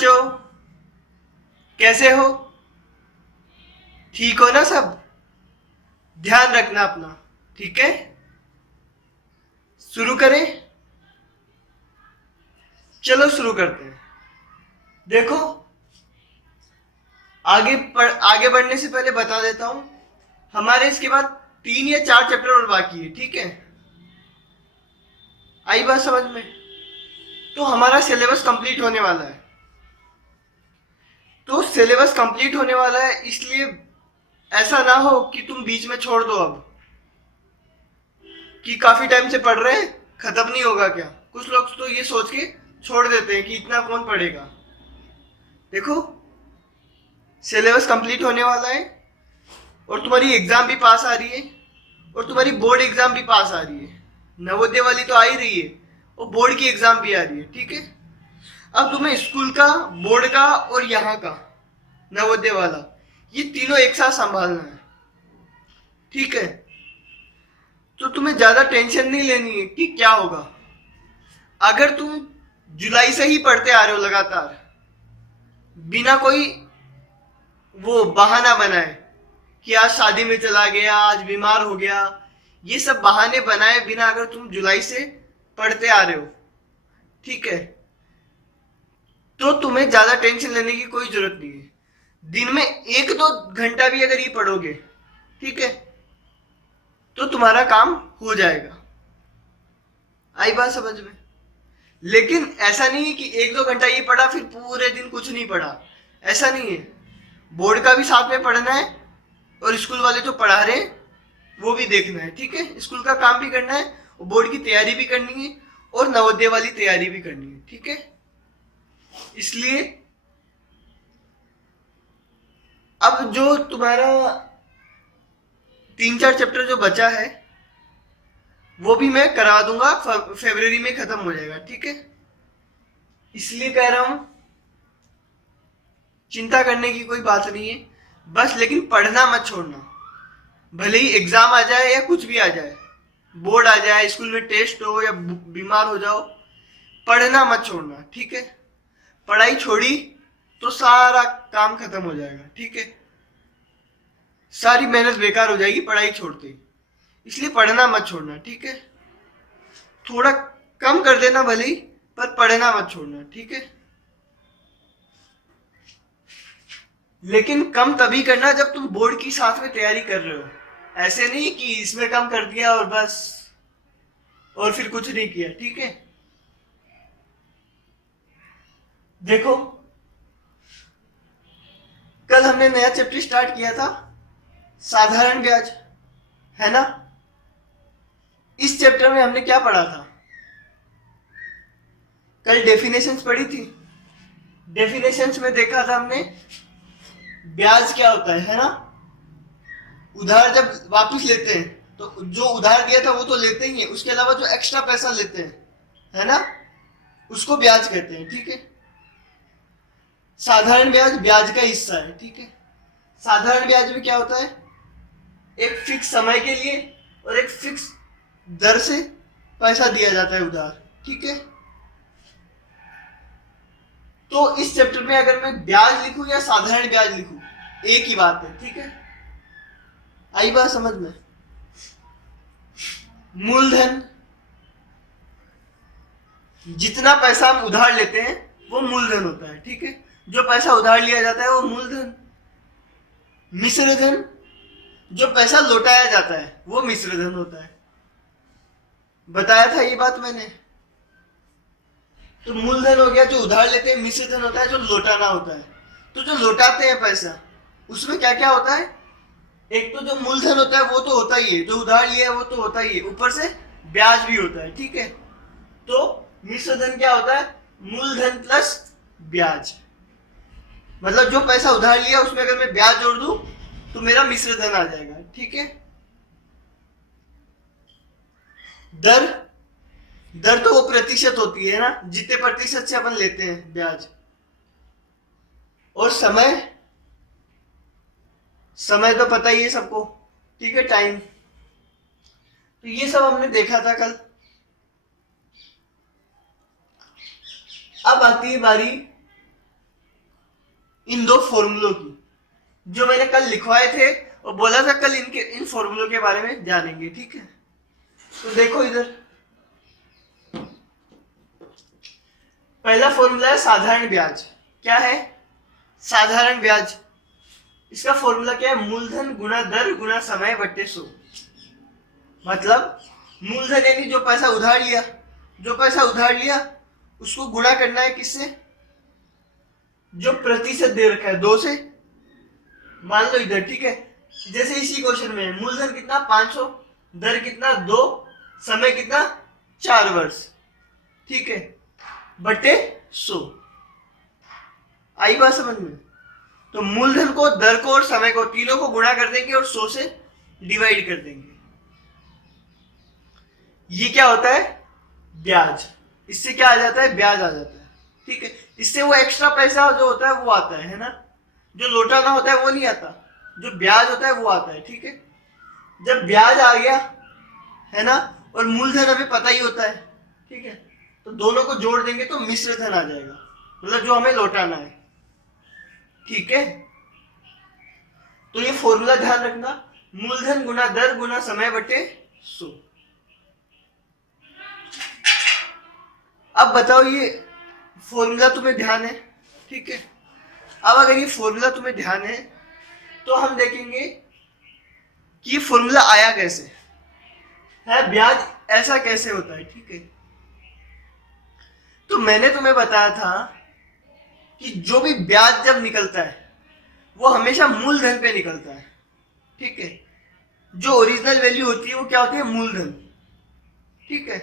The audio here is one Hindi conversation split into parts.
बच्चों, कैसे हो? ठीक हो ना सब? ध्यान रखना अपना, ठीक है? शुरू करें? चलो शुरू करते हैं। देखो, आगे बढ़ने से पहले बता देता हूं, हमारे इसके बाद 3 या 4 चैप्टर और बाकी है, ठीक है? आई बात समझ में? तो हमारा सिलेबस कंप्लीट होने वाला है। तो सिलेबस कंप्लीट होने वाला है, इसलिए ऐसा ना हो कि तुम बीच में छोड़ दो अब, कि काफी टाइम से पढ़ रहे हैं, खत्म नहीं होगा क्या? कुछ लोग तो ये सोच के छोड़ देते हैं कि इतना कौन पढ़ेगा। देखो, सिलेबस कंप्लीट होने वाला है और तुम्हारी एग्जाम भी पास आ रही है और तुम्हारी बोर्ड एग्जाम भी पास आ रही है। नवोदय वाली तो आ ही रही है और बोर्ड की एग्जाम भी आ रही है, ठीक है? अब तुम्हें स्कूल का, बोर्ड का और यहाँ का नवोदय वाला, ये तीनों एक साथ संभालना है, ठीक है? तो तुम्हें ज्यादा टेंशन नहीं लेनी है कि क्या होगा। अगर तुम जुलाई से ही पढ़ते आ रहे हो लगातार, बिना कोई वो बहाना बनाए कि आज शादी में चला गया, आज बीमार हो गया, ये सब बहाने बनाए बिना अगर तुम जुलाई से पढ़ते आ रहे हो, ठीक है, तो तुम्हें ज्यादा टेंशन लेने की कोई जरूरत नहीं है। दिन में 1-2 घंटा भी अगर ये पढ़ोगे, ठीक है, तो तुम्हारा काम हो जाएगा। आई बात समझ में? लेकिन ऐसा नहीं है कि 1-2 घंटा ये पढ़ा फिर पूरे दिन कुछ नहीं पढ़ा, ऐसा नहीं है। बोर्ड का भी साथ में पढ़ना है और स्कूल वाले जो पढ़ा रहे हैं वो भी देखना है, ठीक है? स्कूल का काम भी करना है, बोर्ड की तैयारी भी करनी है और नवोदय वाली तैयारी भी करनी है, ठीक है? इसलिए अब जो तुम्हारा 3-4 चैप्टर जो बचा है वो भी मैं करा दूंगा, फरवरी में खत्म हो जाएगा, ठीक है? इसलिए कह रहा हूं, चिंता करने की कोई बात नहीं है, बस लेकिन पढ़ना मत छोड़ना। भले ही एग्जाम आ जाए या कुछ भी आ जाए, बोर्ड आ जाए, स्कूल में टेस्ट हो या बीमार हो जाओ, पढ़ना मत छोड़ना, ठीक है? पढ़ाई छोड़ी तो सारा काम खत्म हो जाएगा, ठीक है? सारी मेहनत बेकार हो जाएगी पढ़ाई छोड़ते ही। इसलिए पढ़ना मत छोड़ना, ठीक है? थोड़ा कम कर देना भले ही, पर पढ़ना मत छोड़ना, ठीक है? लेकिन कम तभी करना जब तुम बोर्ड की साथ में तैयारी कर रहे हो। ऐसे नहीं कि इसमें कम कर दिया और बस, और फिर कुछ नहीं किया, ठीक है? देखो, कल हमने नया चैप्टर स्टार्ट किया था, साधारण ब्याज, है ना? इस चैप्टर में हमने क्या पढ़ा था? कल डेफिनेशंस पढ़ी थी। डेफिनेशंस में देखा था हमने ब्याज क्या होता है ना? उधार जब वापस लेते हैं तो जो उधार दिया था वो तो लेते ही है, उसके अलावा जो एक्स्ट्रा पैसा लेते हैं, है ना, उसको ब्याज कहते हैं, ठीक है? साधारण ब्याज ब्याज का हिस्सा है, ठीक है? साधारण ब्याज में क्या होता है? एक फिक्स समय के लिए और एक फिक्स दर से पैसा दिया जाता है उधार, ठीक है? तो इस चैप्टर में अगर मैं ब्याज लिखूं या साधारण ब्याज लिखूं, एक ही बात है, ठीक है? आई बात समझ में? मूलधन, जितना पैसा हम उधार लेते हैं वो मूलधन होता है, ठीक है? जो पैसा उधार लिया जाता है वो मूलधन। मिश्र धन, जो पैसा लौटाया जाता है वो मिश्र धन होता है। बताया था ये बात मैंने। तो मूलधन हो गया जो उधार लेते हैं, मिश्र धन होता है जो लौटाना होता है। तो जो लौटाते हैं पैसा, उसमें क्या क्या होता है? एक तो जो मूलधन होता है वो तो होता ही है, जो उधार लिया है वो तो होता ही है, ऊपर से ब्याज भी होता है, ठीक है? तो मिश्र धन क्या होता है? मूलधन प्लस ब्याज। मतलब जो पैसा उधार लिया उसमें अगर मैं ब्याज जोड़ दूं तो मेरा मिश्र धन आ जाएगा, ठीक है? दर, दर तो वो प्रतिशत होती है ना, जितने प्रतिशत से अपन लेते हैं ब्याज। और समय, समय तो पता ही है सबको, ठीक है? टाइम। तो ये सब हमने देखा था कल। अब आती है बारी इन दो फॉर्मूलों की, जो मैंने कल लिखवाए थे और बोला था कल इन फॉर्मूलों के बारे में जानेंगे। ठीक है, तो देखो इधर पहला फॉर्मूला है साधारण ब्याज। क्या है? साधारण ब्याज। इसका फॉर्मूला क्या है? मूलधन गुणा दर गुणा समय बट्टे 100। मतलब मूलधन यानी जो पैसा उधार लिया उसको गुणा करना है किससे? जो प्रतिशत दे रखा है 2 से। मान लो इधर, ठीक है, जैसे इसी क्वेश्चन में मूलधन कितना 500, दर कितना 2, समय कितना 4 वर्ष, ठीक है, बटे 100। आई बात समझ में? तो मूलधन को, दर को और समय को, तीनों को गुणा कर देंगे और 100 से डिवाइड कर देंगे। ये क्या होता है? ब्याज। इससे क्या आ जाता है? ब्याज आ जाता है। ठीक है, इससे वो एक्स्ट्रा पैसा जो होता है वो आता है ना, जो लौटाना होता है वो नहीं आता, जो ब्याज होता है वो आता है। ठीक है, जब ब्याज आ गया है ना, और मूलधन हमें पता ही होता है, ठीक है, तो दोनों को जोड़ देंगे तो मिश्र धन आ जाएगा, मतलब जो हमें लौटाना है। ठीक है, तो ये फॉर्मूला ध्यान रखना, मूलधन गुना दर गुना समय बटे 100। अब बताओ ये फॉर्मूला तुम्हें ध्यान है? ठीक है, अब अगर ये फॉर्मूला तुम्हें ध्यान है तो हम देखेंगे कि ये फॉर्मूला आया कैसे है, ब्याज ऐसा कैसे होता है। ठीक है, तो मैंने तुम्हें बताया था कि जो भी ब्याज जब निकलता है वो हमेशा मूलधन पे निकलता है। ठीक है, जो ओरिजिनल वैल्यू होती है वो क्या होती है? मूलधन। ठीक है,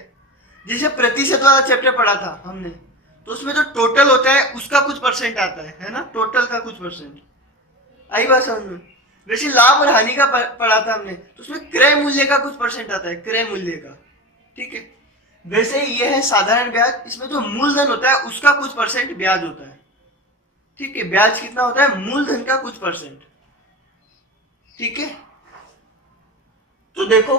जैसे प्रतिशत वाला चैप्टर पढ़ा था हमने, तो उसमें जो टोटल होता है उसका कुछ परसेंट आता है ना, टोटल का कुछ परसेंट। आई बात समझ में? वैसे लाभ और हानि का पढ़ा था हमने, तो उसमें क्रय मूल्य का कुछ परसेंट आता है, क्रय मूल्य का। ठीक है, वैसे ही ये है साधारण ब्याज, इसमें जो मूलधन होता है उसका कुछ परसेंट ब्याज होता है। ठीक है, ब्याज कितना होता है? मूलधन का कुछ परसेंट। ठीक है, तो देखो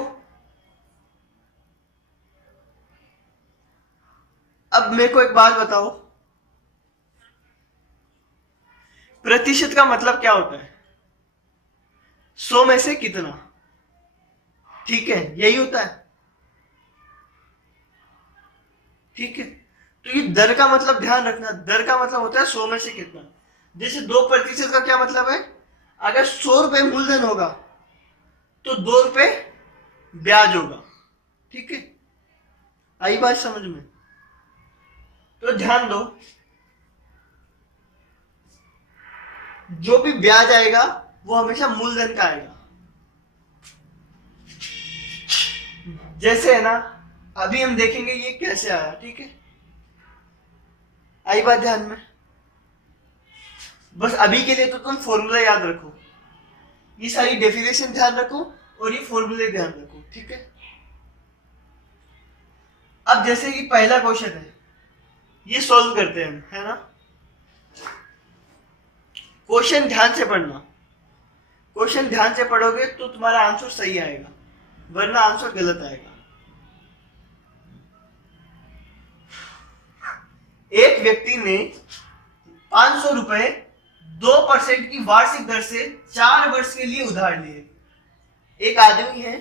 अब मेरे को एक बात बताओ, प्रतिशत का मतलब क्या होता है? 100 में से कितना? ठीक है, यही होता है। ठीक है, तो ये दर का मतलब ध्यान रखना, दर का मतलब होता है 100 में से कितना। जैसे 2% का क्या मतलब है? अगर 100 रुपए मूलधन होगा तो 2 रुपए ब्याज होगा। ठीक है, आई बात समझ में? तो ध्यान दो, जो भी ब्याज आएगा वो हमेशा मूलधन का आएगा। जैसे है ना, अभी हम देखेंगे ये कैसे आया। ठीक है, आई बात ध्यान में? बस अभी के लिए तो तुम फॉर्मूला याद रखो, ये सारी डेफिनेशन ध्यान रखो और ये फॉर्मूले ध्यान रखो। ठीक है, अब जैसे कि पहला क्वेश्चन है, ये सॉल्व करते हैं हम, है ना। क्वेश्चन ध्यान से पढ़ना, क्वेश्चन ध्यान से पढ़ोगे तो तुम्हारा आंसर सही आएगा, वरना आंसर गलत आएगा। एक व्यक्ति ने 500 रुपए 2% की वार्षिक दर से 4 वर्ष के लिए उधार लिए। एक आदमी है,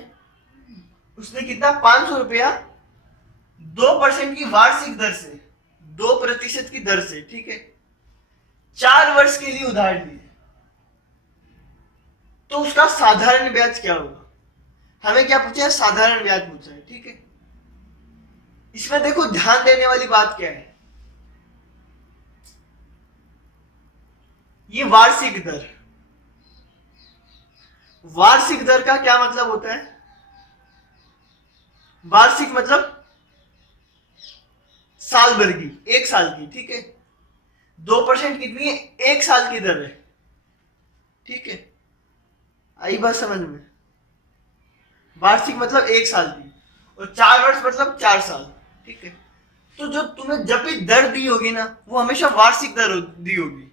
उसने कितना? 500 रुपया 2% की वार्षिक दर से, 2% की दर से, ठीक है, 4 वर्ष के लिए उधार लिए। तो उसका साधारण ब्याज क्या होगा? हमें क्या पूछा है? साधारण ब्याज पूछा है। ठीक है, इसमें देखो ध्यान देने वाली बात क्या है, ये वार्षिक दर। वार्षिक दर का क्या मतलब होता है? वार्षिक मतलब साल भर की, 1 साल की। ठीक है, 2% कितनी है? 1 साल की दर है। ठीक है, आई बात समझ में? वार्षिक मतलब 1 साल की, और 4 वर्ष मतलब 4 साल। ठीक है, तो जो तुम्हें जब भी दर दी होगी ना, वो हमेशा वार्षिक दर दी होगी।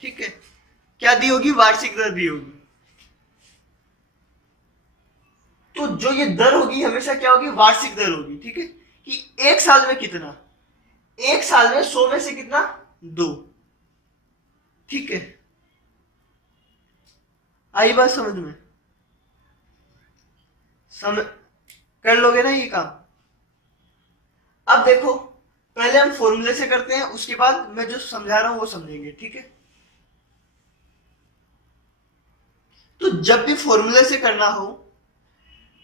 ठीक है, क्या दी होगी? वार्षिक दर दी होगी। तो जो ये दर होगी हमेशा क्या होगी? वार्षिक दर होगी। ठीक है, कि 1 साल में कितना? 1 साल में 100 में से कितना? 2। ठीक है, आई बात समझ में? समझ कर लोगे ना ये काम? अब देखो, पहले हम फॉर्मूले से करते हैं, उसके बाद मैं जो समझा रहा हूं वो समझेंगे, ठीक है? तो जब भी फॉर्मूले से करना हो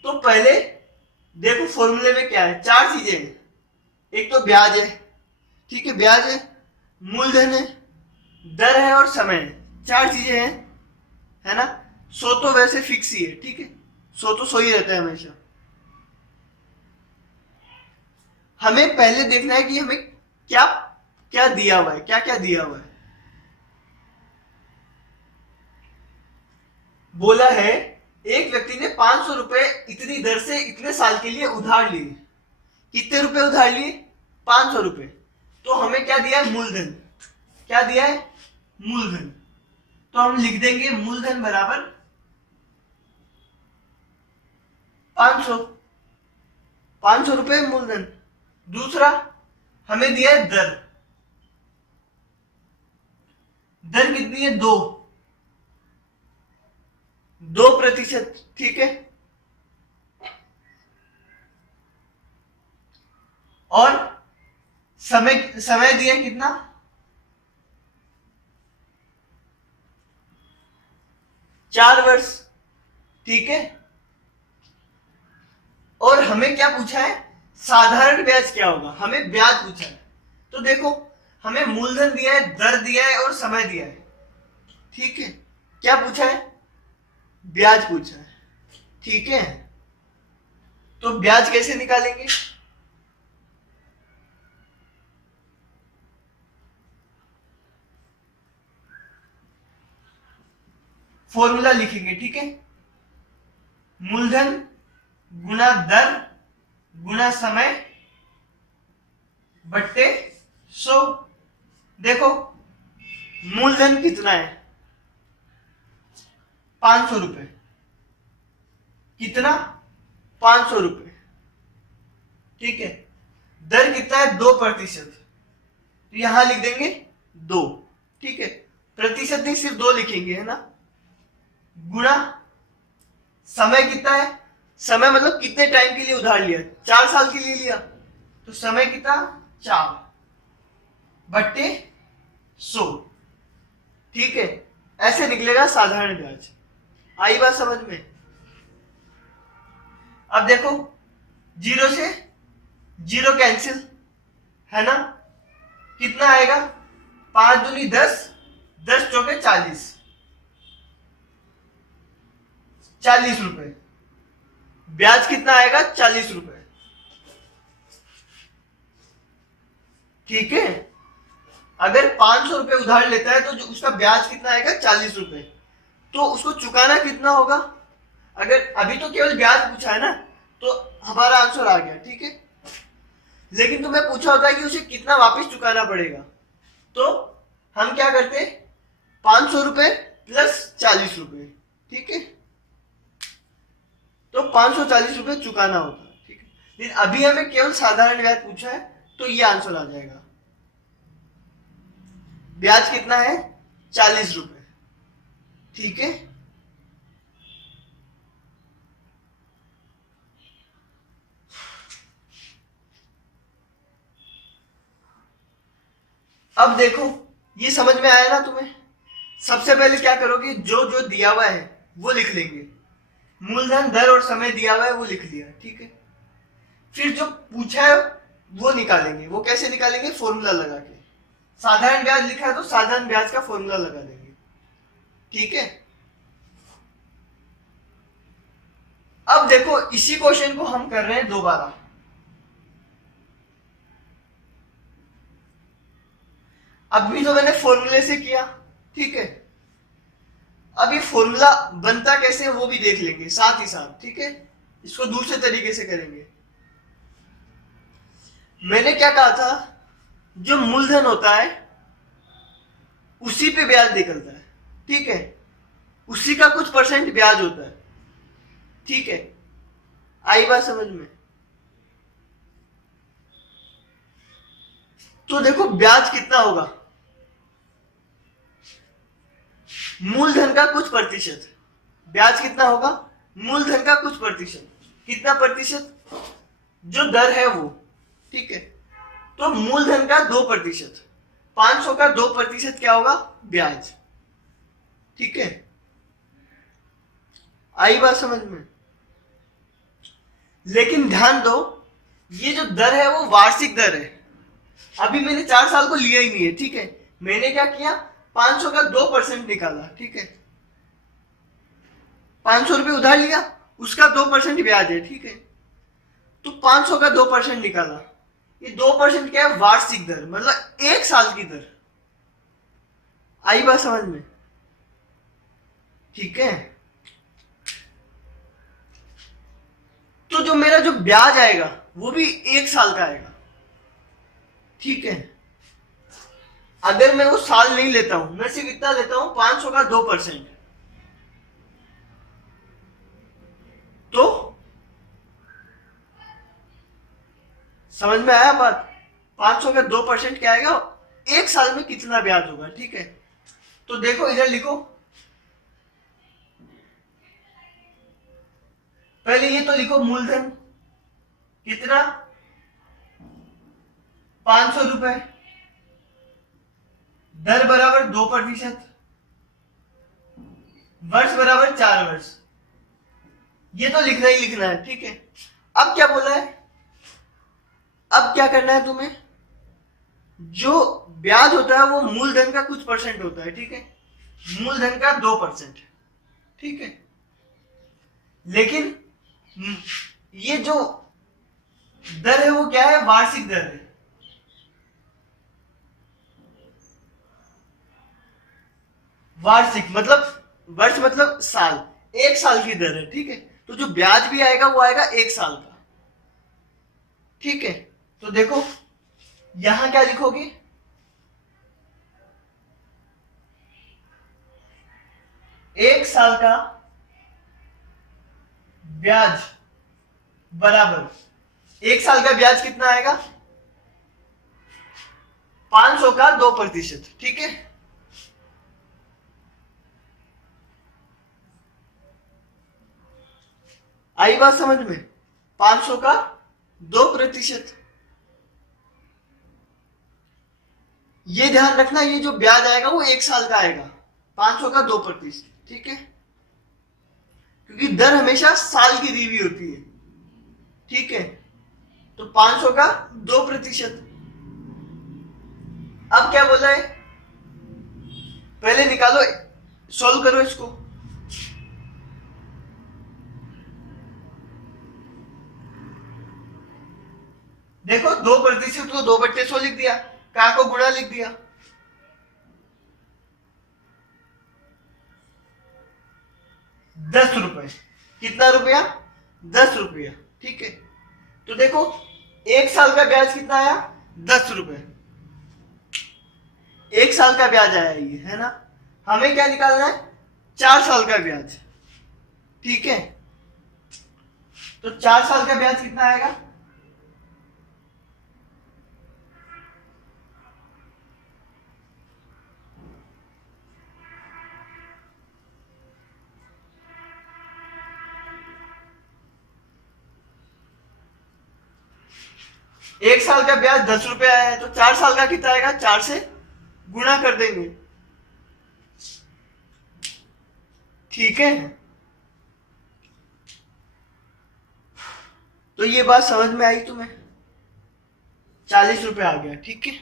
तो पहले देखो फॉर्मूले में क्या है, चार चीजें हैं। एक तो ब्याज है, ठीक है, ब्याज है, मूलधन है, दर है और समय है, चार चीजें हैं, है ना? सो तो वैसे फिक्स ही है, ठीक है, सो तो सो ही रहता है हमेशा। हमें पहले देखना है कि हमें क्या क्या दिया हुआ है, क्या क्या दिया हुआ है। बोला है एक व्यक्ति ने 500 रुपए इतनी दर से इतने साल के लिए उधार लिए। कितने रुपए उधार लिए? 500 रुपए। तो हमें क्या दिया है? मूलधन। क्या दिया है? मूलधन। तो हम लिख देंगे मूलधन बराबर 500। 500 रुपए मूलधन। दूसरा हमें दिया है दर। दर कितनी है? 2%, ठीक है। और समय समय दिया कितना? 4 वर्ष, ठीक है। और हमें क्या पूछा है? साधारण ब्याज क्या होगा, हमें ब्याज पूछा है। तो देखो हमें मूलधन दिया है, दर दिया है और समय दिया है, ठीक है। क्या पूछा है? ब्याज पूछा है, ठीक है। तो ब्याज कैसे निकालेंगे? फॉर्मूला लिखेंगे, ठीक है। मूलधन गुना दर गुना समय बट्टे 100। देखो मूलधन कितना है? 500 रुपए। कितना? 500 रुपए, ठीक है। दर कितना है? 2%। तो यहां लिख देंगे 2, ठीक है। प्रतिशत नहीं, सिर्फ 2 लिखेंगे, है ना। गुणा समय कितना है? समय मतलब कितने टाइम के लिए उधार लिया? 4 साल के लिए लिया, तो समय कितना? 4 बट्टे 100, ठीक है। ऐसे निकलेगा साधारण ब्याज। आई बात समझ में? अब देखो जीरो से जीरो कैंसिल, है ना। कितना आएगा? 5 दूनी 10, 10 चौके 40, 40 रुपए। ब्याज कितना आएगा? 40 रुपए, ठीक है। अगर 500 रुपए उधार लेता है तो जो उसका ब्याज कितना आएगा? 40 रुपए। तो उसको चुकाना कितना होगा? अगर अभी तो केवल ब्याज पूछा है ना, तो हमारा आंसर आ गया, ठीक है। लेकिन तुम्हें पूछा होता है कि उसे कितना वापस चुकाना पड़ेगा, तो हम क्या करते? 500 रुपए प्लस 40 रुपए, ठीक है। तो 540 रुपए चुकाना होता है, ठीक है। लेकिन अभी हमें केवल साधारण ब्याज पूछा है, तो ये आंसर आ जाएगा। ब्याज कितना है? 40 रुपए, ठीक है। अब देखो ये समझ में आया ना तुम्हें? सबसे पहले क्या करोगे? जो जो दिया हुआ है वो लिख लेंगे। मूलधन दर और समय दिया हुआ है वो लिख लिया, ठीक है। फिर जो पूछा है वो निकालेंगे। वो कैसे निकालेंगे? फॉर्मूला लगा के। साधारण ब्याज लिखा है तो साधारण ब्याज का फॉर्मूला लगा देंगे, ठीक है। अब देखो इसी क्वेश्चन को हम कर रहे हैं दोबारा। अभी तो मैंने फॉर्मूले से किया, ठीक है। अब ये फॉर्मूला बनता कैसे है वो भी देख लेंगे साथ ही साथ, ठीक है। इसको दूसरे तरीके से करेंगे। मैंने क्या कहा था? जो मूलधन होता है उसी पे ब्याज निकलता है, ठीक है। उसी का कुछ परसेंट ब्याज होता है, ठीक है। आई बात समझ में? तो देखो ब्याज कितना होगा? मूलधन का कुछ प्रतिशत, ब्याज कितना होगा, मूलधन का कुछ प्रतिशत, कितना प्रतिशत, जो दर है वो, ठीक है। तो मूलधन का 2%, 500 का 2% क्या होगा, ब्याज, ठीक है। आई बात समझ में। लेकिन ध्यान दो, ये जो दर है वो वार्षिक दर है, अभी मैंने 4 साल को लिया ही नहीं है, ठीक है। मैंने क्या किया, 500 का 2% निकाला, ठीक है। 500 रुपये उधार लिया, उसका 2% ब्याज है, ठीक है। तो 500 का 2% निकाला, ये 2% क्या है, वार्षिक दर, मतलब 1 साल की दर। आई बात समझ में, ठीक है। तो जो मेरा जो ब्याज आएगा वो भी 1 साल का आएगा, ठीक है। अगर मैं वो साल नहीं लेता हूं, मैं सिर्फ इतना लेता हूं 500 का 2%, तो समझ में आया बात, 500 का 2% क्या आएगा, 1 साल में कितना ब्याज होगा, ठीक है। तो देखो इधर लिखो, पहले ये तो लिखो मूलधन कितना, 500 रुपए, दर बराबर 2%, वर्ष बराबर 4 वर्ष, ये तो लिखना ही लिखना है, ठीक है। अब क्या बोला है, अब क्या करना है तुम्हें, जो ब्याज होता है वो मूलधन का कुछ परसेंट होता है, ठीक है। मूलधन का 2%, ठीक है। लेकिन ये जो दर है वो क्या है, वार्षिक दर है, वार्षिक मतलब वर्ष मतलब साल, 1 साल की दर है, ठीक है। तो जो ब्याज भी आएगा वो आएगा 1 साल का, ठीक है। तो देखो यहां क्या लिखोगे, 1 साल का ब्याज बराबर, 1 साल का ब्याज कितना आएगा, 500 का 2%, ठीक है। आई बात समझ में, 500 का 2%, ये ध्यान रखना, ये जो ब्याज आएगा वो 1 साल का आएगा, 500 का 2%, ठीक है। क्योंकि दर हमेशा साल की दी हुई होती है, ठीक है। तो 500 का 2%। अब क्या बोला है, पहले निकालो, सॉल्व करो इसको। देखो 2% को 2/100 लिख दिया, का को गुणा लिख दिया, 10 रुपए, कितना रुपया, 10 रुपया, ठीक है। तो देखो 1 साल का ब्याज कितना आया, 10 रुपए, 1 साल का ब्याज आया ये, है ना। हमें क्या निकालना है, 4 साल का ब्याज, ठीक है। तो 4 साल का ब्याज कितना आएगा, एक साल का ब्याज 10 रुपए आया है, तो 4 साल का कितना आएगा, 4 से गुणा कर देंगे, ठीक है। तो ये बात समझ में आई तुम्हें, 40 रुपए आ गया, ठीक है।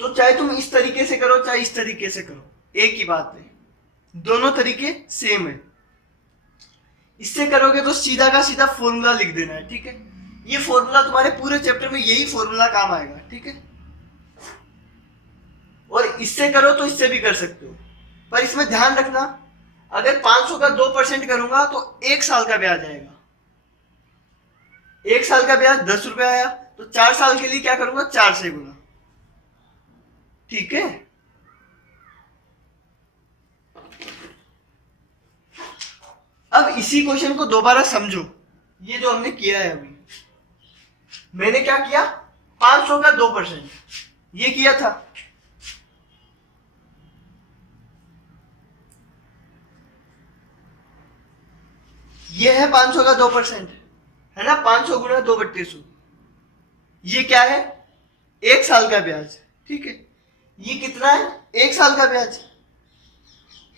तो चाहे तुम इस तरीके से करो चाहे इस तरीके से करो, एक ही बात है, दोनों तरीके सेम है। इससे करोगे तो सीधा का सीधा फॉर्मूला लिख देना है, ठीक है। ये फॉर्मूला तुम्हारे पूरे चैप्टर में यही फॉर्मूला काम आएगा, ठीक है। और इससे करो तो इससे भी कर सकते हो, पर इसमें ध्यान रखना, अगर 500 का 2% करूंगा तो 1 साल का ब्याज आएगा, 1 साल का ब्याज 10 रुपए आया, तो 4 साल के लिए क्या करूंगा, 4 से गुना, ठीक है। अब इसी क्वेश्चन को दोबारा समझो, ये जो हमने किया है अभी, मैंने क्या किया, 500 का 2% ये किया था, ये है 500 का 2%, है ना, 500 गुना 2/100। ये क्या है, 1 साल का ब्याज, ठीक है। ये कितना है, 1 साल का ब्याज।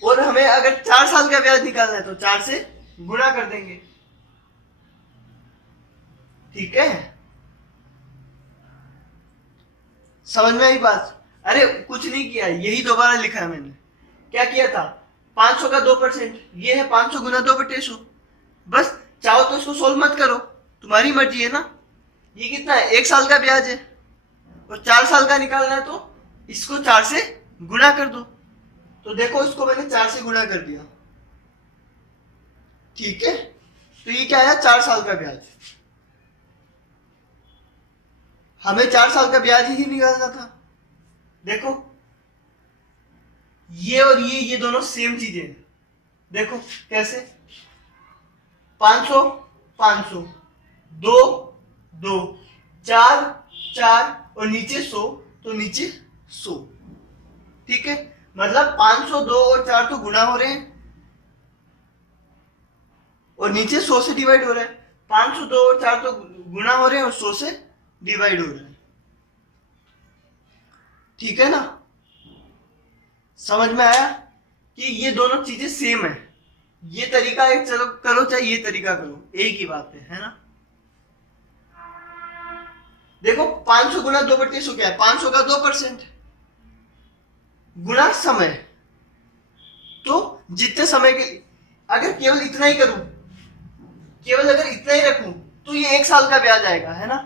और हमें अगर 4 साल का ब्याज निकालना है तो 4 से गुणा कर देंगे, ठीक है। समझ में आई बात? अरे कुछ नहीं किया, यही दोबारा लिखा है मैंने। क्या किया था, 500 का 2%, ये है 500 गुना 2/100। बस चाहो तो इसको सोल्व मत करो, तुम्हारी मर्जी है ना। ये कितना है, 1 साल का ब्याज है, और 4 साल का निकालना है तो इसको 4 से गुणा कर दो। तो देखो इसको मैंने 4 से गुणा कर दिया, ठीक है। तो ये क्या है, 4 साल का ब्याज। हमें 4 साल का ब्याज ही निकालना था। देखो ये और ये दोनों सेम चीजें हैं। देखो कैसे, 500 500, 2 2, 4 4, और नीचे 100, तो नीचे 100, ठीक है। मतलब 500, 2 और 4 तो गुणा हो रहे हैं, और नीचे 100 से डिवाइड हो रहा है। 500, 2 और 4 तो गुणा हो रहे हैं और 100 से डिवाइड हो रहे हैं, ठीक है ना। समझ में आया कि ये दोनों चीजें सेम है। ये तरीका एक चलो करो, चाहे ये तरीका करो, एक ही बात है ना। देखो 500 गुना 2/100 क्या है, 500 का 2% गुना समय। तो जितने समय के लिए अगर केवल इतना ही करूं, केवल अगर इतना ही रखूं, तो ये 1 साल का ब्याज आएगा, है ना।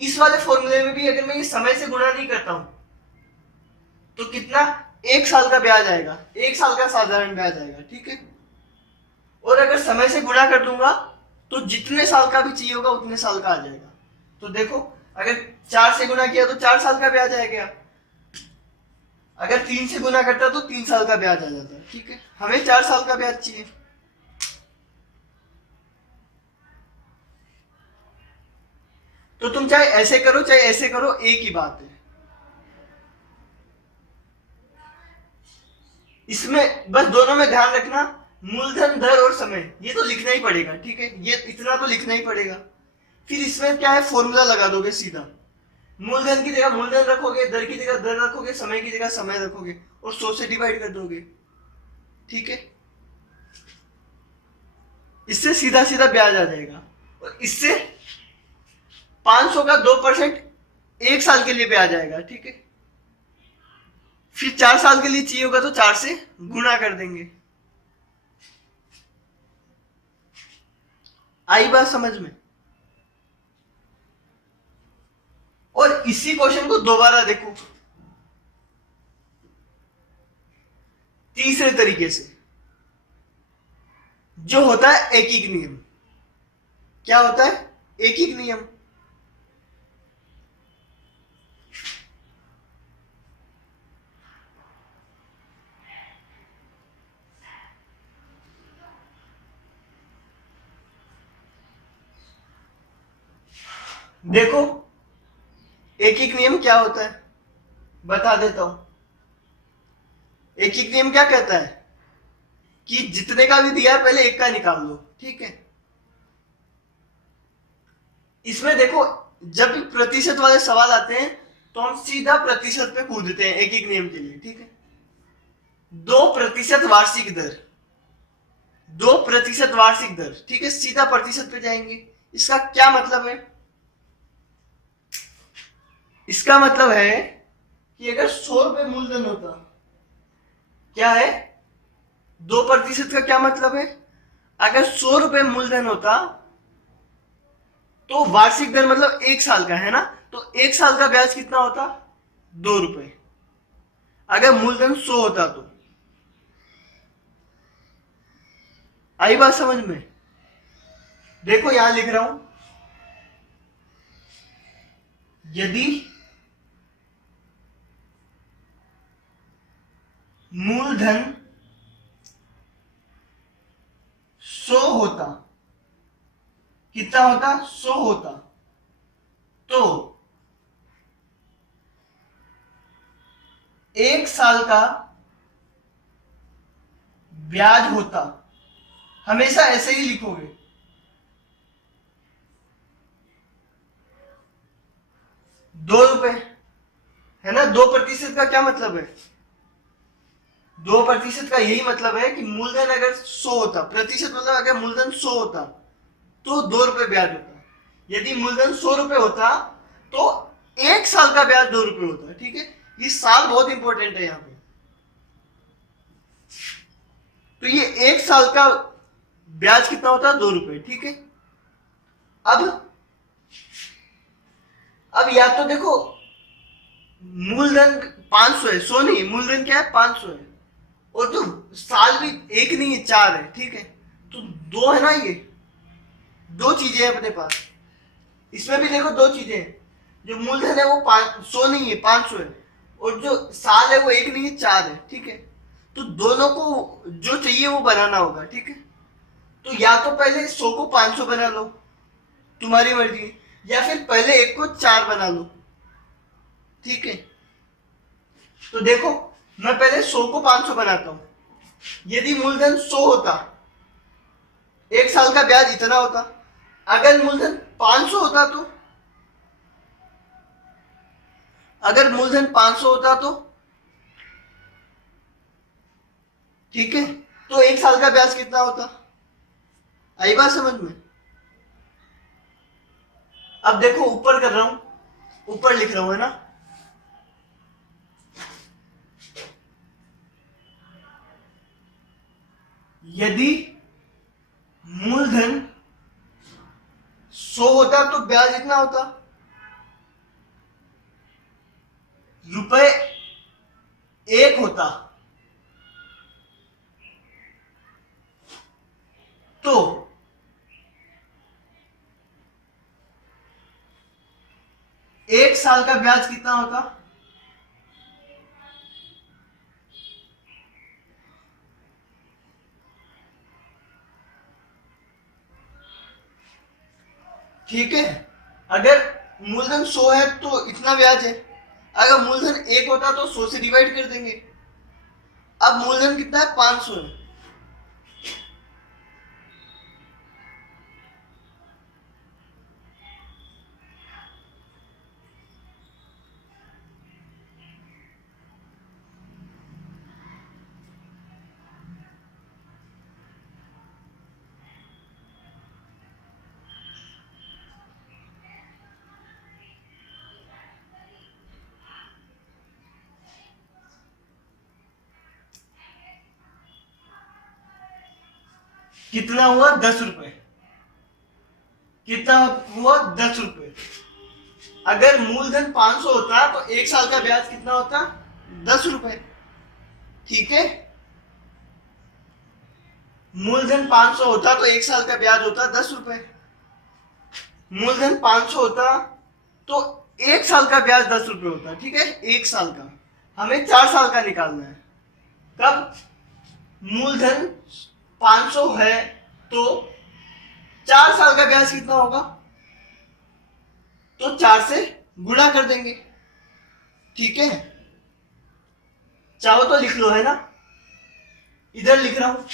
इस वाले फॉर्मूले में भी अगर मैं ये समय से गुणा नहीं करता हूं तो कितना, 1 साल का ब्याज आएगा, 1 साल का साधारण ब्याज आएगा, ठीक है। और अगर समय से गुणा कर दूंगा तो जितने साल का भी चाहिए होगा उतने साल का आ जाएगा। तो देखो अगर 4 से गुणा किया तो 4 साल का ब्याज आएगा, अगर 3 से गुणा करता तो 3 साल का ब्याज आ जाता, ठीक है। हमें 4 साल का ब्याज चाहिए। तो तुम चाहे ऐसे करो चाहे ऐसे करो, एक ही बात है। इसमें बस दोनों में ध्यान रखना, मूलधन, दर और समय, ये तो लिखना ही पड़ेगा, ठीक है। ये इतना तो लिखना ही पड़ेगा। फिर इसमें क्या है, फॉर्मूला लगा दोगे सीधा। मूलधन की जगह मूलधन रखोगे, दर की जगह दर रखोगे, समय की जगह समय रखोगे, और 100 से डिवाइड कर दोगे, ठीक है। इससे सीधा सीधा ब्याज आ जाएगा। और इससे 500 का 2% 1 साल के लिए ब्याज आएगा, ठीक है। फिर 4 साल के लिए चाहिए होगा तो 4 से गुणा कर देंगे। आई बात समझ में? और इसी क्वेश्चन को दोबारा देखो तीसरे तरीके से, जो होता है एकीक नियम। क्या होता है, एकीक नियम। देखो एकीक नियम क्या होता है, बता देता हूं। एकीक नियम क्या कहता है कि जितने का भी दिया है पहले एक का निकाल लो, ठीक है। इसमें देखो जब भी प्रतिशत वाले सवाल आते हैं तो हम सीधा प्रतिशत पे कूदते हैं एकीक नियम के लिए, ठीक है। 2% वार्षिक दर, 2% वार्षिक दर, ठीक है, सीधा प्रतिशत पे जाएंगे। इसका क्या मतलब है, इसका मतलब है कि अगर 100 रुपए मूलधन होता, क्या है, 2% का क्या मतलब है, अगर 100 रुपए मूलधन होता तो वार्षिक दर मतलब 1 साल का, है ना। तो 1 साल का ब्याज कितना होता, 2 रुपए, अगर मूलधन 100 होता तो। आई बात समझ में? देखो यहां लिख रहा हूं, यदि मूलधन 100 होता, कितना होता, 100 होता, तो 1 साल का ब्याज होता हमेशा ऐसे ही लिखोगे। 2 रुपए है ना। 2% का क्या मतलब है? 2% का यही मतलब है कि मूलधन अगर 100 होता, प्रतिशत मतलब अगर मूलधन 100 होता तो 2 रुपए ब्याज होता। यदि मूलधन 100 रुपए होता तो 1 साल का ब्याज 2 रुपए होता। ठीक है, ये साल बहुत इंपॉर्टेंट है यहाँ पे। तो ये 1 साल का ब्याज कितना होता है? 2 रुपए। ठीक है, अब या तो देखो मूलधन 500 है, 100 नहीं, मूलधन क्या है? 500 है, और जो साल भी एक नहीं है, 4 है। ठीक है, तो 2 है ना, ये 2 चीजें हैं अपने पास। इसमें भी देखो 2 चीजें हैं, जो मूलधन है वो 100 नहीं है, 500 है, और जो साल है वो एक नहीं है, 4 है। ठीक है, तो दोनों को जो चाहिए वो बनाना होगा। ठीक है, तो या तो पहले 100 को 500 बना लो, तुम्हारी मर्जी, या फिर पहले 1 को 4 बना लो। ठीक है, तो देखो मैं पहले 100 को 500 बनाता हूं। यदि मूलधन 100 होता, 1 साल का ब्याज इतना होता। अगर मूलधन 500 होता तो, अगर मूलधन 500 होता तो, ठीक है, तो 1 साल का ब्याज कितना होता? आई बात समझ में? अब देखो ऊपर कर रहा हूं, ऊपर लिख रहा हूं, है ना। यदि मूलधन 100 होता तो ब्याज इतना होता, रुपए 1 होता तो 1 साल का ब्याज कितना होता? ठीक है, अगर मूलधन 100 है तो इतना ब्याज है। अगर मूलधन 1 होता तो 100 से डिवाइड कर देंगे। अब मूलधन कितना है? 500 है। कितना हुआ? 10 रुपए। कितना हुआ? 10 रुपए। अगर मूलधन 500 होता तो 1 साल का ब्याज कितना होता? 10 रुपए। ठीक है, मूलधन 500 होता तो 1 साल का ब्याज होता 10 रुपए। मूलधन 500 होता तो 1 साल का ब्याज 10 रुपए होता। ठीक है, 1 साल का। हमें 4 साल का निकालना है। कब? मूलधन 500 है तो 4 साल का ब्याज कितना होगा? तो 4 से गुणा कर देंगे। ठीक है, चाहो तो लिख लो, है ना, इधर लिख रहा हूं।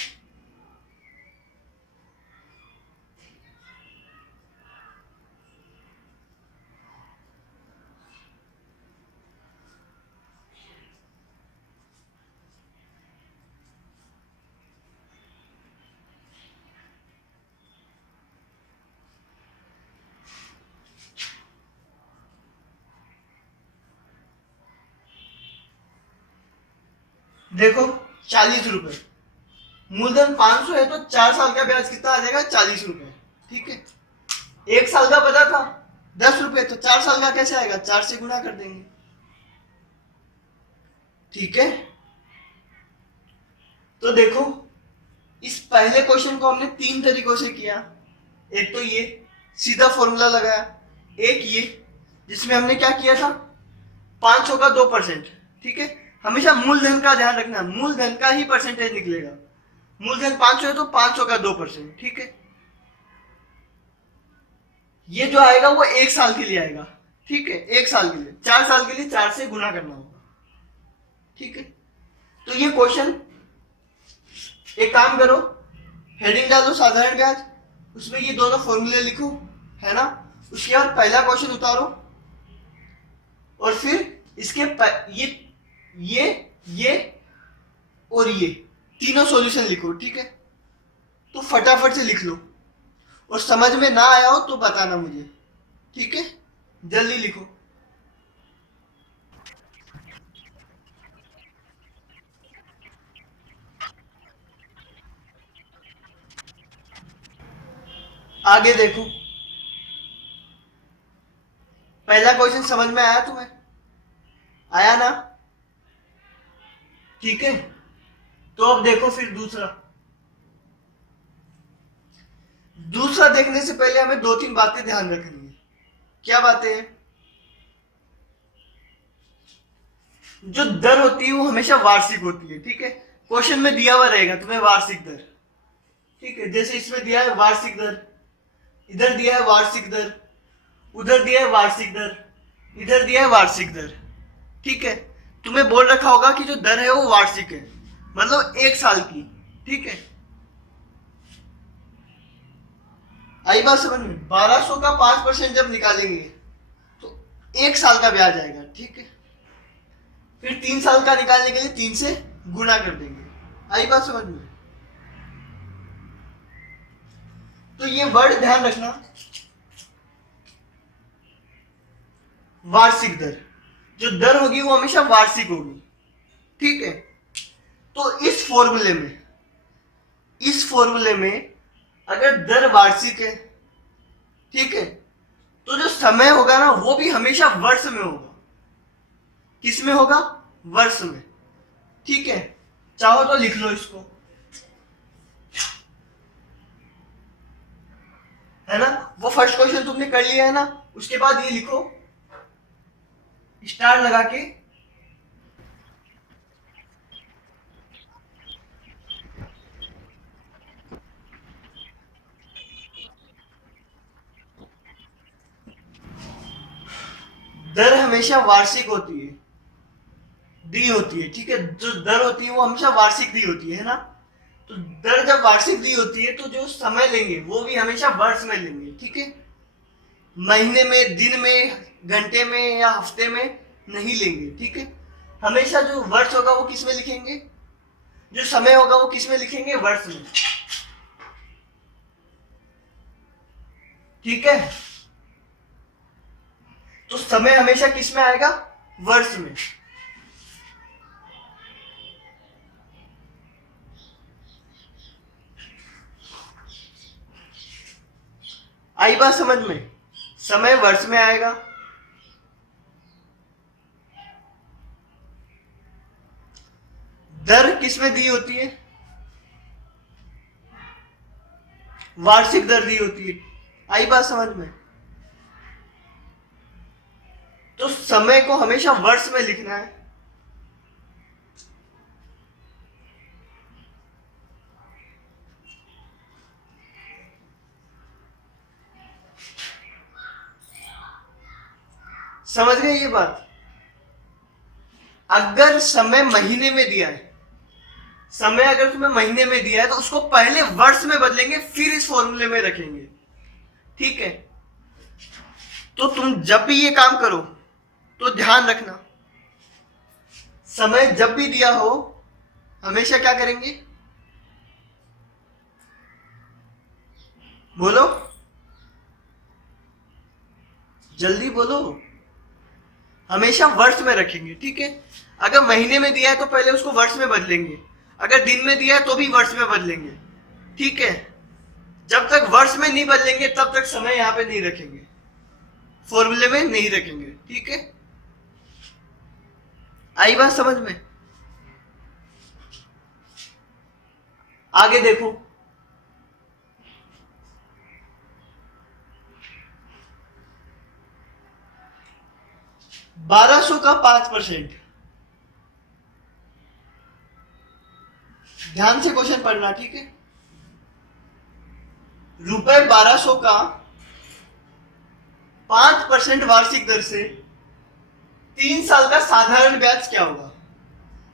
देखो 40 रुपए। मूलधन 500 है तो 4 साल का ब्याज कितना आ जाएगा? 40 रुपए। ठीक है, 1 साल का बचा था 10 रुपए, तो 4 साल का कैसे आएगा? 4 से गुणा कर देंगे। ठीक है, तो देखो इस पहले क्वेश्चन को हमने 3 तरीकों से किया। एक तो ये सीधा फॉर्मूला लगाया, एक ये जिसमें हमने क्या किया था? 500 का 2%। ठीक है, हमेशा मूलधन का ध्यान रखना, मूलधन का ही परसेंटेज निकलेगा। मूलधन 500 है तो 500 का 2%। ठीक है, ये जो आएगा वो 1 साल के लिए आएगा। ठीक है, 1 साल के लिए, 4 साल के लिए 4 से गुणा करना होगा। ठीक है, तो ये क्वेश्चन, एक काम करो, हेडिंग डालो साधारण ब्याज, उसमें ये दोनों फॉर्मूले लिखो, है ना। उसके बाद पहला क्वेश्चन उतारो और फिर इसके ये और ये तीनों सॉल्यूशन लिखो, ठीक है। तो फटाफट से लिख लो और समझ में ना आया हो तो बताना मुझे, ठीक है। जल्दी लिखो। आगे देखो, पहला क्वेश्चन समझ में आया तुम्हें? आया ना? ठीक है। तो अब देखो फिर दूसरा। दूसरा देखने से पहले हमें दो तीन बातें ध्यान रखनी है। क्या बातें हैं? जो दर होती है वो हमेशा वार्षिक होती है, ठीक है। क्वेश्चन में दिया हुआ रहेगा तुम्हें वार्षिक दर, ठीक है। जैसे इसमें दिया है वार्षिक दर, इधर दिया है वार्षिक दर, उधर दिया है वार्षिक दर, इधर दिया है वार्षिक दर, ठीक है। तुम्हें बोल रखा होगा कि जो दर है वो वार्षिक है, मतलब एक साल की, ठीक है। आई बात समझ में? 1200 का 5% जब निकालेंगे तो एक साल का ब्याज आएगा, ठीक है। फिर 3 साल का निकालने के लिए 3 से गुणा कर देंगे। आई बात समझ में? तो ये वर्ड ध्यान रखना, वार्षिक दर। जो दर होगी वो हमेशा वार्षिक होगी, ठीक है। तो इस फॉर्मूले में अगर दर वार्षिक है, ठीक है, तो जो समय होगा ना वो भी हमेशा वर्ष में होगा। किस में होगा? वर्ष में, ठीक है। चाहो तो लिख लो इसको, है ना। वो फर्स्ट क्वेश्चन तुमने कर लिया है ना, उसके बाद ये लिखो स्टार लगा के। दर हमेशा वार्षिक होती है, दी होती है, ठीक है। जो दर होती है वो हमेशा वार्षिक दी होती है ना। तो दर जब वार्षिक दी होती है तो जो समय लेंगे वो भी हमेशा वर्ष में लेंगे, ठीक है। महीने में, दिन में, घंटे में या हफ्ते में नहीं लेंगे, ठीक है। हमेशा जो वर्ष होगा वो किस में लिखेंगे, जो समय होगा वो किस में लिखेंगे? वर्ष में, ठीक है। तो समय हमेशा किस में आएगा? वर्ष में। आई बात समझ में? समय वर्ष में आएगा, दर किस में दी होती है? वार्षिक दर दी होती है। आई बात समझ में? तो समय को हमेशा वर्ष में लिखना है। समझ गए ये बात? अगर समय महीने में दिया है, समय अगर तुम्हें महीने में दिया है तो उसको पहले वर्ष में बदलेंगे, फिर इस फॉर्मूले में रखेंगे, ठीक है। तो तुम जब भी ये काम करो तो ध्यान रखना, समय जब भी दिया हो हमेशा क्या करेंगे? बोलो, जल्दी बोलो। हमेशा वर्ष में रखेंगे, ठीक है। अगर महीने में दिया है तो पहले उसको वर्ष में बदलेंगे, अगर दिन में दिया है तो भी वर्ष में बदलेंगे, ठीक है। जब तक वर्ष में नहीं बदलेंगे तब तक समय यहां पे नहीं रखेंगे, फॉर्मूले में नहीं रखेंगे, ठीक है। आई बात समझ में? आगे देखो, ₹1200 का 5%। ध्यान से क्वेश्चन पढ़ना, ठीक है। ₹1200 का 5% वार्षिक दर से 3 साल का साधारण ब्याज क्या होगा?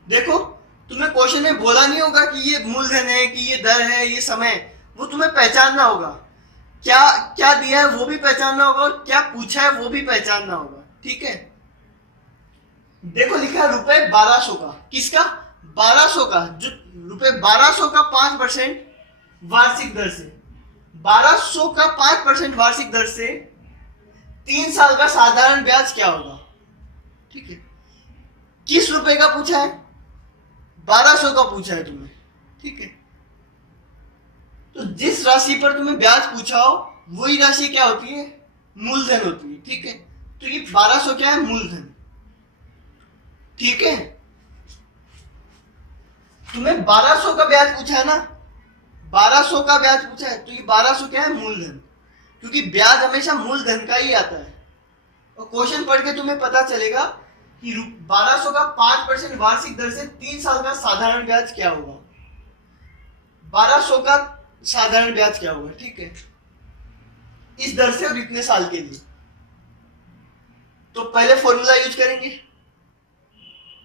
देखो, तुम्हें क्वेश्चन में बोला नहीं होगा कि ये मूलधन है, कि ये दर है, ये समय, वो तुम्हें पहचानना होगा। क्या क्या दिया है वो भी पहचानना होगा, और क्या पूछा है वो भी पहचानना होगा। ठीक है, देखो लिखा है रुपए 1200 का। किसका? 1200 का। जो रुपए 1200 का 5% वार्षिक दर से, 1200 का 5% वार्षिक दर से 3 साल का साधारण ब्याज क्या होगा? ठीक है, किस रुपए का पूछा है? 1200 का पूछा है तुम्हें। ठीक है, तो जिस राशि पर तुम्हें ब्याज पूछा हो वही राशि क्या होती है? मूलधन होती है। ठीक है, तो ये 1200 क्या है? मूलधन। ठीक है, तुम्हें 1200 का ब्याज पूछा है ना, 1200 का ब्याज पूछा है, तो ये 1200 क्या है? मूलधन। क्योंकि ब्याज हमेशा मूलधन का ही आता है। और क्वेश्चन पढ़ के तुम्हें पता चलेगा कि 1200 का 5% वार्षिक दर से 3 साल का साधारण ब्याज क्या होगा। 1200 का साधारण ब्याज क्या होगा? ठीक है, इस दर से और इतने साल के लिए। तो पहले फॉर्मूला यूज करेंगे।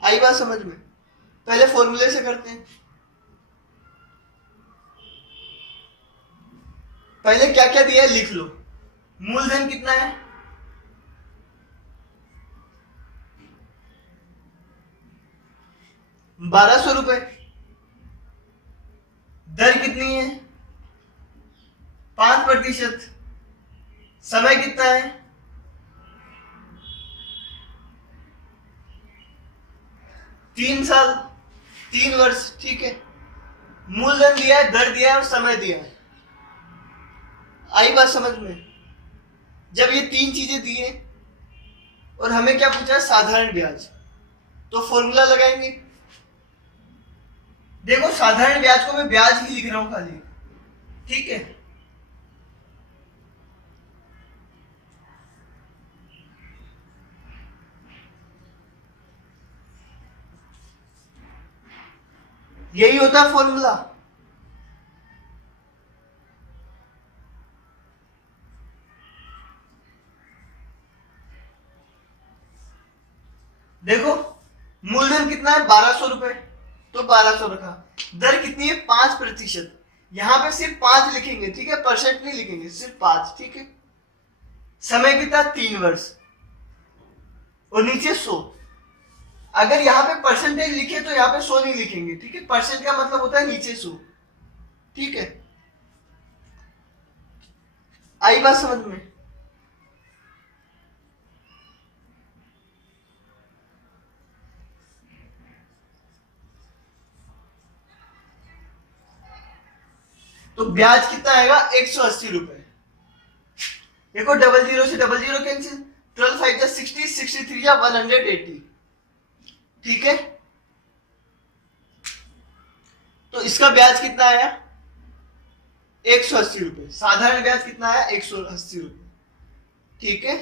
आई बात समझ में? पहले फॉर्मूले से करते हैं। पहले क्या क्या दिया है लिख लो। मूलधन कितना है? 1200 रुपए। दर कितनी है? 5%। समय कितना है? 3 साल, 3 वर्ष। ठीक है, मूलधन दिया है, दर दिया है और समय दिया है। आई बात समझ में? जब ये 3 चीजें दी है और हमें क्या पूछा है? साधारण ब्याज, तो फॉर्मूला लगाएंगे। देखो साधारण ब्याज को मैं ब्याज ही लिख रहा हूं खाली। ठीक है, यही होता है फॉर्मूला। देखो मूलधन कितना है? 1200 रुपए, तो 1200 रखा। दर कितनी है? 5%। यहां पे सिर्फ 5 लिखेंगे। ठीक है, परसेंट नहीं लिखेंगे, सिर्फ 5। ठीक है, समय कितना? 3 वर्ष, और नीचे 100। अगर यहाँ पे परसेंटेज लिखे तो यहाँ पे 100 नहीं लिखेंगे। ठीक है, परसेंट का मतलब होता है नीचे 100। ठीक है, आई बात समझ में? तो ब्याज कितना आएगा? 180 रुपए। देखो 00 से 00 कैंसिल, 12 5 60, 63 180। ठीक है, तो इसका ब्याज कितना आया? 180 रुपए। साधारण ब्याज कितना आया? 180 रुपए। ठीक है,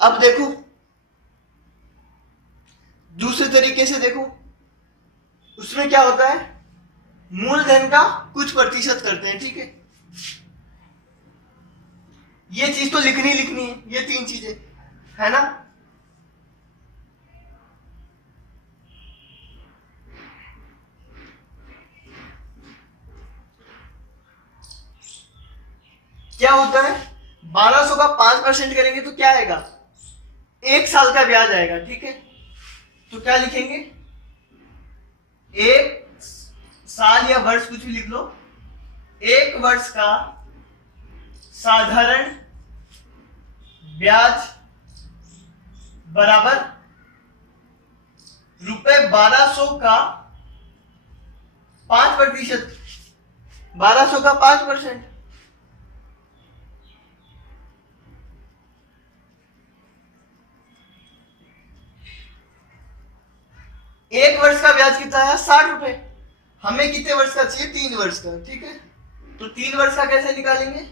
अब देखो दूसरे तरीके से देखो, उसमें क्या होता है? मूलधन का कुछ प्रतिशत करते हैं। ठीक है, ये चीज तो लिखनी लिखनी है, ये 3 चीजें है ना। क्या होता है? 1200 का 5% करेंगे तो क्या आएगा? 1 साल का ब्याज आएगा। ठीक है, तो क्या लिखेंगे? 1 साल या वर्ष कुछ भी लिख लो। 1 वर्ष का साधारण ब्याज बराबर रुपए 1200 का 5%। 1200 का 5%। एक वर्ष का ब्याज कितना है? 60 रुपए। हमें कितने वर्ष का चाहिए? 3 वर्ष का। ठीक है, तो 3 वर्ष का कैसे निकालेंगे?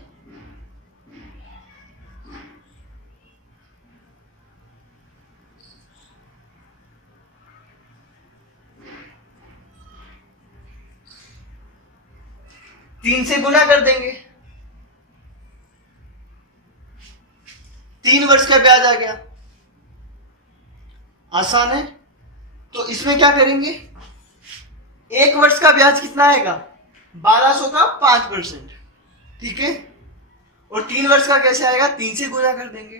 तीन से गुना कर देंगे, 3 वर्ष का ब्याज आ गया। आसान है। तो इसमें क्या करेंगे, 1 वर्ष का ब्याज कितना आएगा, 1200 का 5%, ठीक है। और 3 वर्ष का कैसे आएगा, 3 से गुना कर देंगे।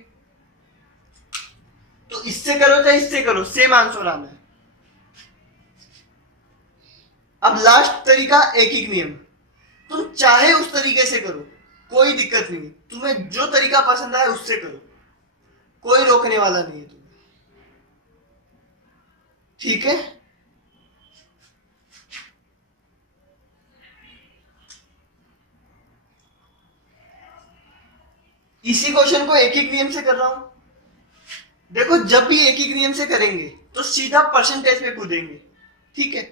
तो इससे करो चाहे इससे करो, सेम आंसर आना है। अब लास्ट तरीका, एक ही नियम। तुम चाहे उस तरीके से करो, कोई दिक्कत नहीं, तुम्हें जो तरीका पसंद आए उससे करो, कोई रोकने वाला नहीं है तुम्हें, ठीक है। इसी क्वेश्चन को एक एक नियम से कर रहा हूं। देखो जब भी एक एक नियम से करेंगे तो सीधा परसेंटेज पे कूदेंगे, ठीक है।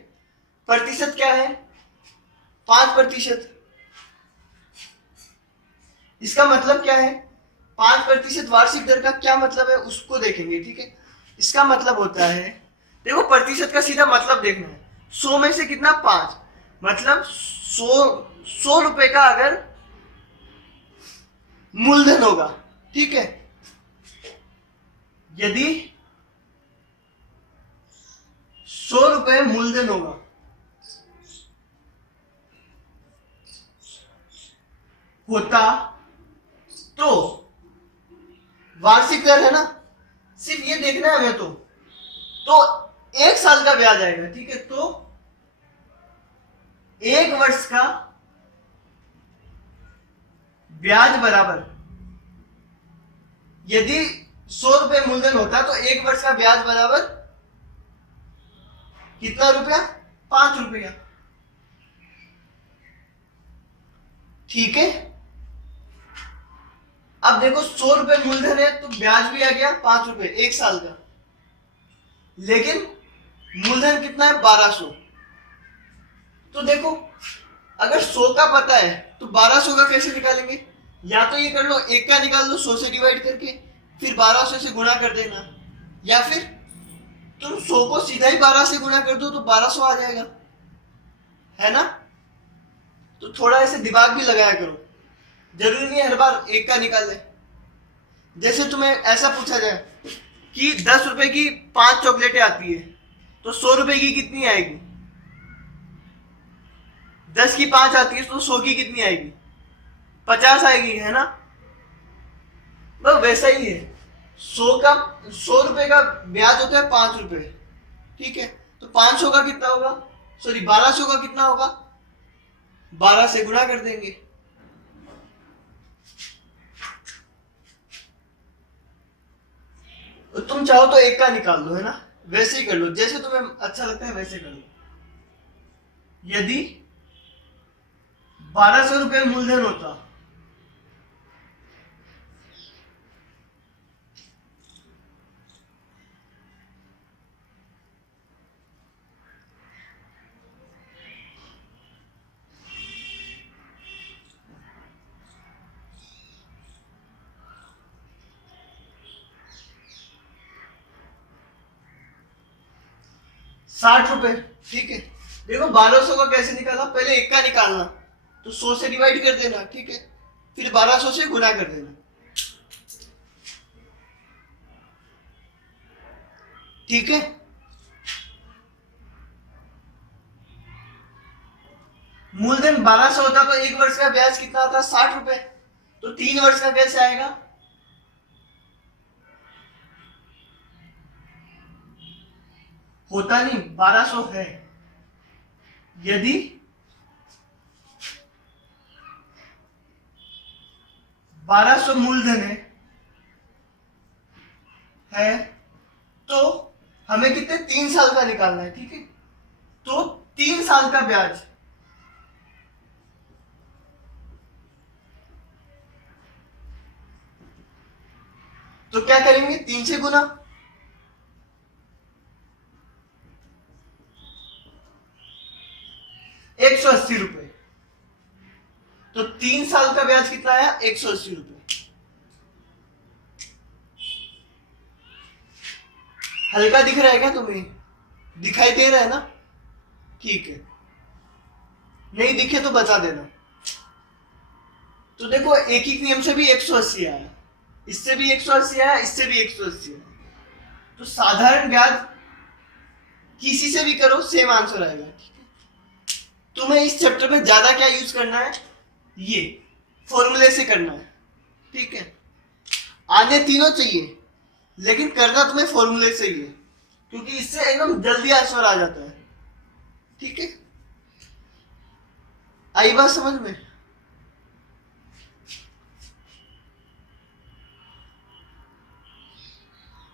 प्रतिशत क्या है, 5%। इसका मतलब क्या है, 5% वार्षिक दर का क्या मतलब है उसको देखेंगे, ठीक है। इसका मतलब होता है, देखो प्रतिशत का सीधा मतलब देखना है, 100 में से कितना, 5, मतलब 100 रुपए का अगर मूलधन होगा, ठीक है, यदि 100 रुपए मूलधन होगा होता तो वार्षिक दर है ना, सिर्फ ये देखना है हमें। तो 1 साल का ब्याज आएगा, ठीक है। तो 1 वर्ष का ब्याज बराबर, यदि 100 रुपए मूलधन होता तो 1 वर्ष का ब्याज बराबर कितना रुपया, 5 रुपया, ठीक है। अब देखो 100 रुपए मूलधन है तो ब्याज भी आ गया 5 रुपए 1 साल का, लेकिन मूलधन कितना है, 1200। तो देखो अगर 100 का पता है तो 1200 का कैसे निकालेंगे, या तो ये कर लो, 1 का निकाल लो 100 से डिवाइड करके, फिर 1200 से गुणा कर देना, या फिर तुम 100 को सीधा ही 12 से गुणा कर दो तो 1200 आ जाएगा, है ना। तो थोड़ा ऐसे दिमाग भी लगाया करो, जरूरी नहीं हर बार 1 का निकाले। जैसे तुम्हें ऐसा पूछा जाए कि 10 रुपए की 5 चॉकलेटें आती है, तो 100 रुपए की कितनी आएगी, 10 की 5 आती है तो 100 की कितनी आएगी, 50 आएगी, है ना। बस वैसा ही है, 100 रुपए का ब्याज होता है 5 रुपए, ठीक है। तो 500 का कितना होगा, सॉरी 1200 का कितना होगा, 12 से गुणा कर देंगे। तो तुम चाहो तो 1 का निकाल लो, है ना, वैसे ही कर लो, जैसे तुम्हें अच्छा लगता है वैसे कर लो। यदि 1200 रुपए मूलधन होता ₹60, ठीक है। देखो 1200 का कैसे निकाला, पहले 1 का निकालना, तो 100 से डिवाइड कर देना, ठीक है, फिर 1200 से गुना कर देना, ठीक है। मूलधन 1200 होता तो 1 वर्ष का ब्याज कितना आता, 60 रुपए, तो 3 वर्ष का कैसे आएगा, होता नहीं, 1200 है। यदि 1200 मूलधन है तो हमें कितने, 3 साल का निकालना है, ठीक है। तो 3 साल का ब्याज तो क्या करेंगे, 3 से गुना, ₹180। तो 3 साल का ब्याज कितना आया, ₹180। हल्का दिख रहा है क्या तुम्हें, दिखाई दे रहा है ना, ठीक है, नहीं दिखे तो बता देना। तो देखो एक ही नियम से भी 180 आया, इससे भी 180 आया, इससे भी 180 आया, तो साधारण ब्याज किसी से भी करो सेम आंसर आएगा। ठीक है, तुम्हें इस चैप्टर में ज्यादा क्या यूज करना है, ये फॉर्मूले से करना है। ठीक है, आने तीनों चाहिए लेकिन करना तुम्हें फॉर्मूले से ही है, क्योंकि इससे एकदम जल्दी आंसर आ जाता है। ठीक है, आई बात समझ में?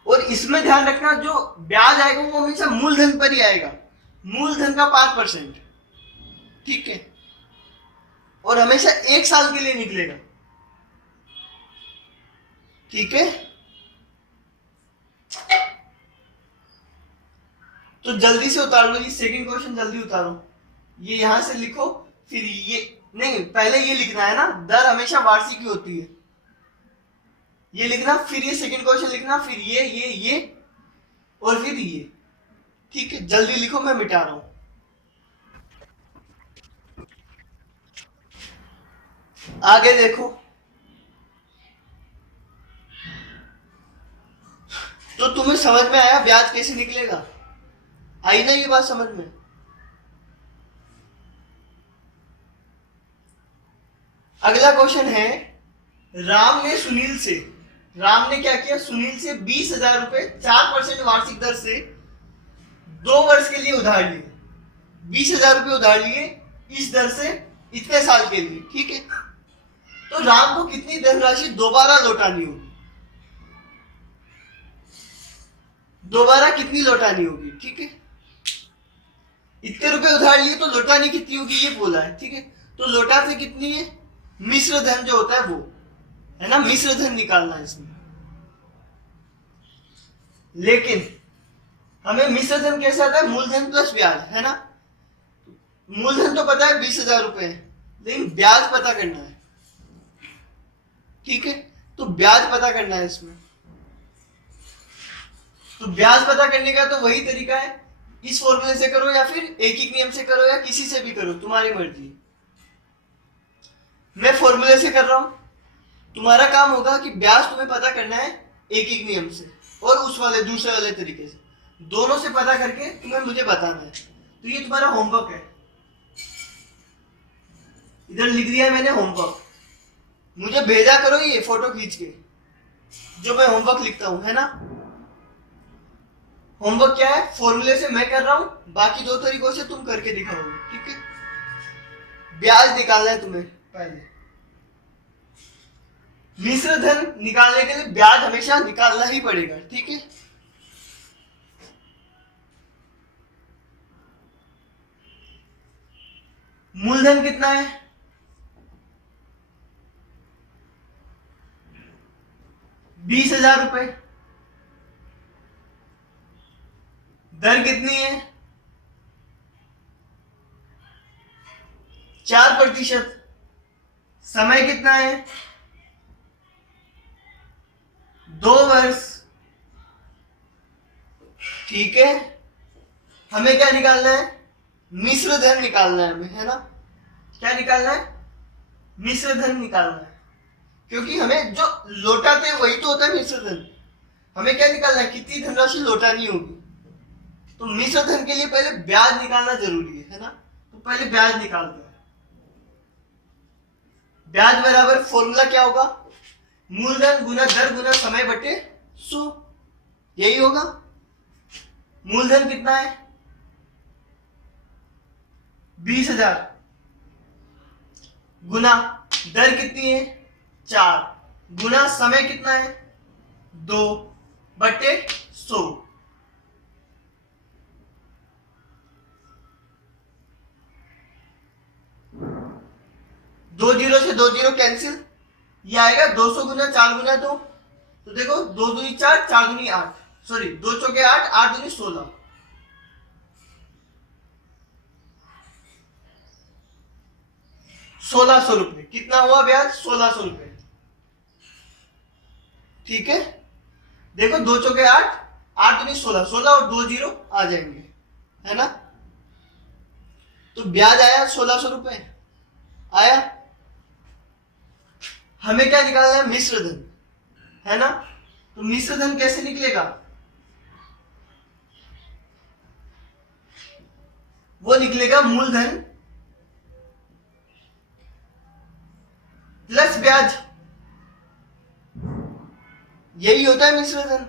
और इसमें ध्यान रखना, जो ब्याज आएगा वो हमेशा मूलधन पर ही आएगा, मूलधन का 5%। ठीक है, और हमेशा 1 साल के लिए निकलेगा। ठीक है, तो जल्दी से उतार लो, ये सेकंड क्वेश्चन जल्दी उतारो। ये यहां से लिखो, फिर ये नहीं, पहले ये लिखना है ना, दर हमेशा वार्षिक ही होती है, ये लिखना, फिर ये सेकंड क्वेश्चन लिखना, फिर ये और फिर ये। ठीक है, जल्दी लिखो, मैं मिटा रहा हूं। आगे देखो, तो तुम्हें समझ में आया ब्याज कैसे निकलेगा? आई ना ये बात समझ में? अगला क्वेश्चन है, राम ने क्या किया, सुनील से 20,000 रुपए 4% वार्षिक दर से 2 वर्ष के लिए उधार लिए। 20,000 रुपए उधार लिए इस दर से इतने साल के लिए। ठीक है, तो राम को कितनी धनराशि दोबारा लौटानी होगी, दोबारा कितनी लौटानी होगी? ठीक है, इतने रुपए उधार लिए तो लौटानी कितनी होगी ये बोला है। ठीक है, तो लौटाते कितनी है, मिश्र धन जो होता है वो है ना, मिश्र धन निकालना है इसमें। लेकिन हमें मिश्र धन कैसे आता है, मूलधन प्लस ब्याज, है ना। मूलधन तो पता है 20,000 रुपए है, लेकिन ब्याज पता करना है। ठीक है, तो ब्याज पता करना है इसमें। तो ब्याज पता करने का तो वही तरीका है, इस फॉर्मूले से करो या फिर एक ही नियम से करो या किसी से भी करो, तुम्हारी मर्जी। मैं फॉर्मूले से कर रहा हूं, तुम्हारा काम होगा कि ब्याज तुम्हें पता करना है एक ही नियम से और उस वाले दूसरे वाले तरीके से, दोनों से पता करके तुम्हें मुझे बताना है। तो ये तुम्हारा होमवर्क है, इधर लिख दिया है मैंने होमवर्क, मुझे भेजा करो ये फोटो खींच के जो मैं होमवर्क लिखता हूं, है ना। होमवर्क क्या है, फॉर्मूले से मैं कर रहा हूं, बाकी 2 तरीकों से तुम करके दिखाओगे। ठीक है, ब्याज निकालना है तुम्हें पहले, मिश्र धन निकालने के लिए ब्याज हमेशा निकालना ही पड़ेगा। ठीक है, मूलधन कितना है, 20,000 रुपए। दर कितनी है, 4%। समय कितना है, 2 वर्ष। ठीक है, हमें क्या निकालना है, मिश्र धन निकालना है हमें, है ना। क्या निकालना है, मिश्र धन निकालना है, क्योंकि हमें जो लौटाते हैं वही तो होता है मिश्र धन। हमें क्या निकालना है, कितनी धनराशि लौटानी होगी। तो मिश्र धन के लिए पहले ब्याज निकालना जरूरी है ना। तो पहले ब्याज निकालते हैं। ब्याज बराबर फॉर्मूला क्या होगा, मूलधन गुना दर गुना समय बटे 100, यही होगा। मूलधन कितना है, 20,000 गुना दर कितनी है 4 गुना समय कितना है 2 बटे 100। 2 जीरो से 2 जीरो कैंसिल, ये आएगा 200 गुना 4 गुना 2। तो देखो 2 दूनी 4, 4 दूनी 8, सॉरी 2 चौके 8, 8 दूनी 16। 1,600 रुपए कितना हुआ ब्याज, 1,600 रुपए। ठीक है, देखो 2 चौके 8, 8 दूनी 16, 16 और 2 जीरो आ जाएंगे, है ना। तो ब्याज आया 1,600 रुपए आया। हमें क्या निकालना है, मिश्र धन, है ना। तो मिश्र धन कैसे निकलेगा, वो निकलेगा मूलधन प्लस ब्याज, यही होता है मिश्र धन।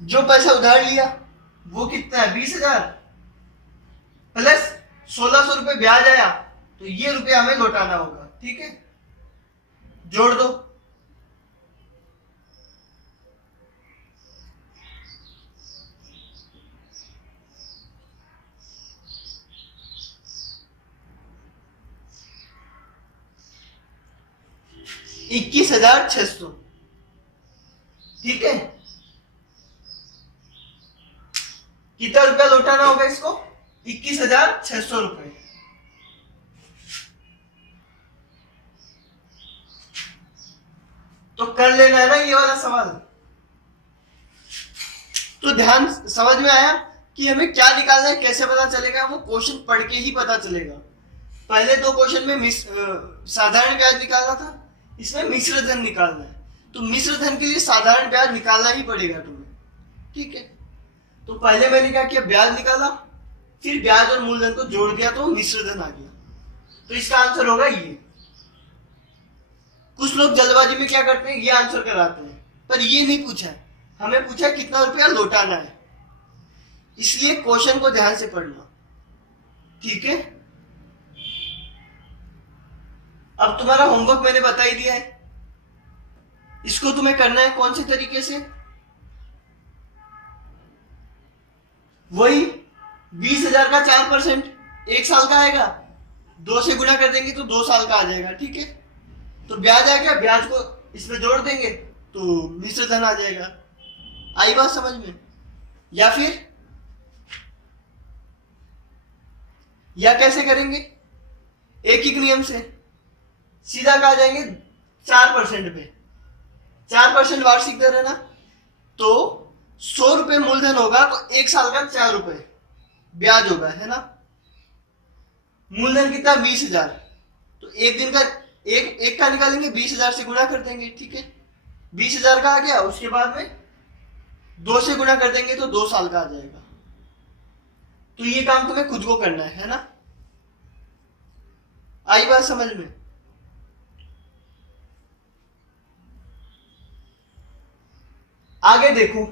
जो पैसा उधार लिया वो कितना है 20,000 प्लस 1,600 रुपए ब्याज आया, तो ये रुपया हमें लौटाना होगा। ठीक है, जोड़ दो। $21,600। ठीक है, कितना रुपया लौटाना होगा इसको 21,600 रुपए। तो कर लेना है ना ये वाला सवाल। तो ध्यान समझ में आया कि हमें क्या निकालना है, कैसे पता चलेगा, वो क्वेश्चन पढ़ के ही पता चलेगा। पहले दो क्वेश्चन में साधारण ब्याज निकालना था, इसमें मिश्र धन निकालना है। तो मिश्र धन के लिए साधारण ब्याज निकालना ही पड़ेगा तुम्हें। ठीक है, तो पहले मैंने क्या किया, ब्याज निकाला, फिर ब्याज और मूलधन को जोड़ दिया तो मिश्र धन आ गया। तो इसका आंसर होगा ये। कुछ लोग जल्दबाजी में क्या करते हैं, ये आंसर कराते हैं, पर ये नहीं पूछा है, हमें पूछा कितना रुपया लौटाना है, इसलिए क्वेश्चन को ध्यान से पढ़ना। ठीक है, अब तुम्हारा होमवर्क मैंने बता ही दिया है, इसको तुम्हें करना है कौन से तरीके से, वही 20,000 का 4% 1 साल का आएगा, 2 से गुणा कर देंगे तो 2 साल का आ जाएगा। ठीक है, तो ब्याज आ गया, ब्याज को इसमें जोड़ देंगे तो मिश्र धन आ जाएगा। आई बात समझ में? या कैसे करेंगे, एक ही नियम से सीधा कहा जाएंगे 4% पे, 4% वार्षिक दर है ना, तो 100 रुपए मूलधन होगा तो 1 साल का 4 रुपए ब्याज होगा, है ना। मूलधन कितना 20,000, तो एक दिन का एक का निकालेंगे, 20,000 से गुणा कर देंगे। ठीक है, 20,000 का आ गया, उसके बाद में 2 से गुणा कर देंगे तो 2 साल का आ जाएगा। तो ये काम तुम्हें खुद को करना है ना। आई बात समझ में? आगे देखो,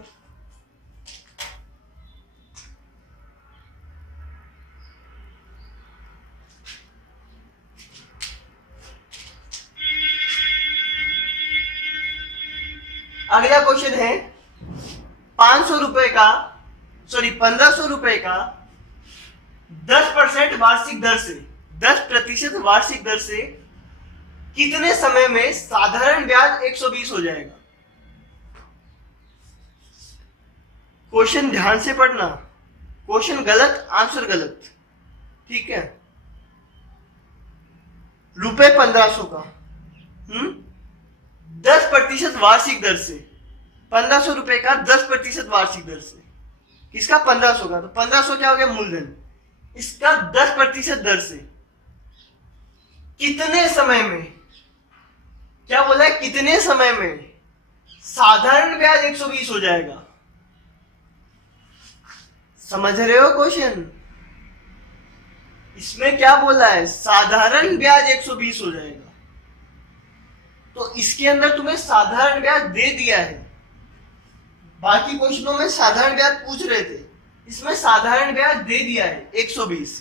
अगला क्वेश्चन है 500 रुपए का 1500 रुपए का 10% वार्षिक दर से 10% वार्षिक दर से कितने समय में साधारण ब्याज 120 हो जाएगा। क्वेश्चन ध्यान से पढ़ना, क्वेश्चन गलत आंसर गलत। ठीक है, रुपए 1500 का 10% वार्षिक दर से, 1500 रुपए का 10% वार्षिक दर से, किसका 1500 का, तो 1500 क्या हो गया मूलधन, इसका 10% दर से कितने समय में, क्या बोला है, कितने समय में साधारण ब्याज 120 हो जाएगा। समझ रहे हो क्वेश्चन? इसमें क्या बोला है, साधारण ब्याज 120 हो जाएगा। तो इसके अंदर तुम्हें साधारण ब्याज दे दिया है, बाकी क्वेश्चनों में साधारण ब्याज पूछ रहे थे, इसमें साधारण ब्याज दे दिया है 120।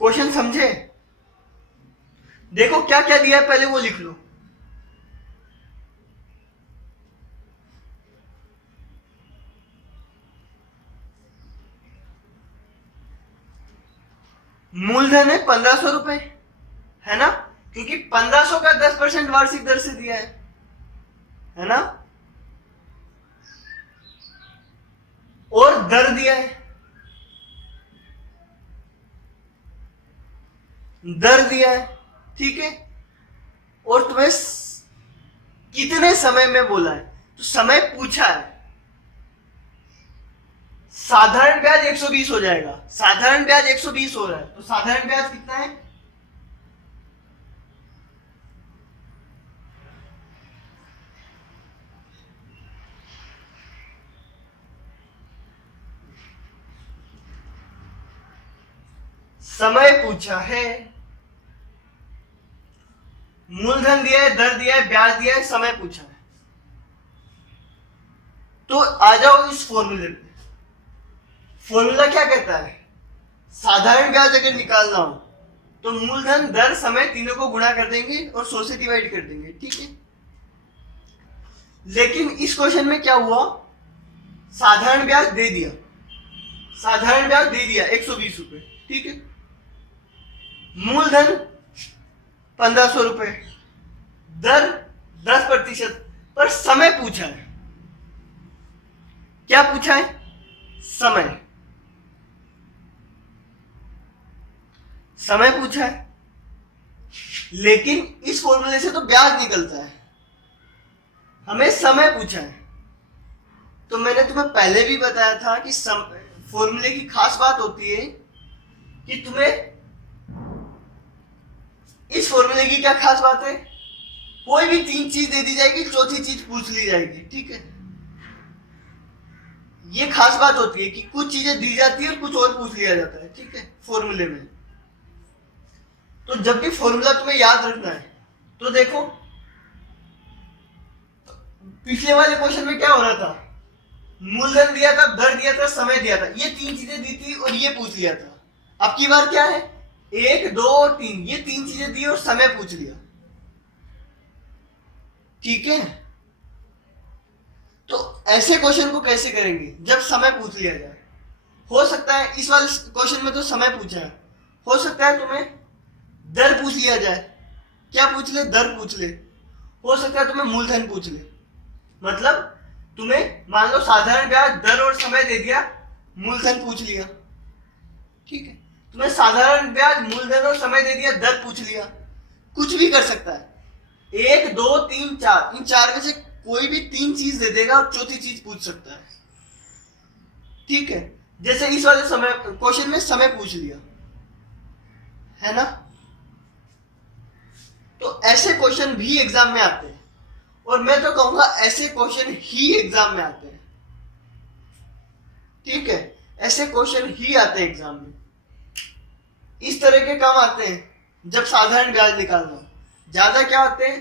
क्वेश्चन समझे? देखो क्या क्या दिया है, पहले वो लिख लो। मूलधन है 1500 रुपए, है ना, क्योंकि 1500 का 10% वार्षिक दर से दिया है ना, और दर दिया है, दर दिया है। ठीक है, और तुम्हें कितने समय में बोला है, तो समय पूछा है। साधारण ब्याज 120 हो जाएगा, साधारण ब्याज 120 हो रहा है, तो साधारण ब्याज कितना है, समय पूछा है, मूलधन दिया है, दर दिया है, ब्याज दिया है, समय पूछा है। तो आ जाओ इस फॉर्मूले पे। फॉर्मूला क्या कहता है? साधारण ब्याज अगर निकालना हो तो मूलधन, दर, समय तीनों को गुणा कर देंगे और 100 से डिवाइड कर देंगे, ठीक है। लेकिन इस क्वेश्चन में क्या हुआ? साधारण ब्याज दे दिया, साधारण ब्याज दे दिया 120 रुपए, ठीक है। मूलधन 1500 रुपए, दर 10%, पर समय पूछा है। क्या पूछा है? समय। समय पूछा है, लेकिन इस फॉर्मूले से तो ब्याज निकलता है, हमें समय पूछा है। तो मैंने तुम्हें पहले भी बताया था कि फॉर्मूले की खास बात होती है कि तुम्हें इस फॉर्मूले की क्या खास बात है? कोई भी तीन चीज दे दी जाएगी, चौथी चीज पूछ ली जाएगी, ठीक है। ये खास बात होती है कि कुछ चीजें दी जाती है और कुछ और पूछ लिया जाता है, ठीक है, फॉर्मूले में। तो जब भी फॉर्मूला तुम्हें याद रखना है तो देखो, पिछले वाले क्वेश्चन में क्या हो रहा था? मूलधन दिया था, दर दिया था, समय दिया था, ये तीन चीजें दी थी और ये पूछ लिया था। अब की बार क्या है? 1, 2 और 3, ये तीन चीजें दी और समय पूछ लिया, ठीक है। तो ऐसे क्वेश्चन को कैसे करेंगे जब समय पूछ लिया जाए? हो सकता है इस वाले क्वेश्चन में तो समय पूछा है, हो सकता है तुम्हें दर पूछ लिया जाए। क्या पूछ ले? दर पूछ ले। हो सकता है तुम्हें मूलधन पूछ ले। मतलब तुम्हें मान लो साधारण ब्याज, दर और समय दे दिया, मूलधन पूछ लिया, ठीक है। तुम्हें साधारण ब्याज, मूलधन और समय दे दिया, दर पूछ लिया। कुछ भी कर सकता है, 1, 2, 3, 4, इन चार में से कोई भी तीन चीज दे देगा और चौथी चीज पूछ सकता है, ठीक है। जैसे इस वाले समय क्वेश्चन में समय पूछ लिया है ना। तो ऐसे क्वेश्चन भी एग्जाम में आते हैं, और मैं तो कहूंगा ऐसे क्वेश्चन ही एग्जाम में आते हैं, ठीक है। ऐसे क्वेश्चन ही आते हैं एग्जाम में। इस तरह के काम आते हैं जब साधारण ब्याज निकालना हो। ज्यादा क्या आते हैं?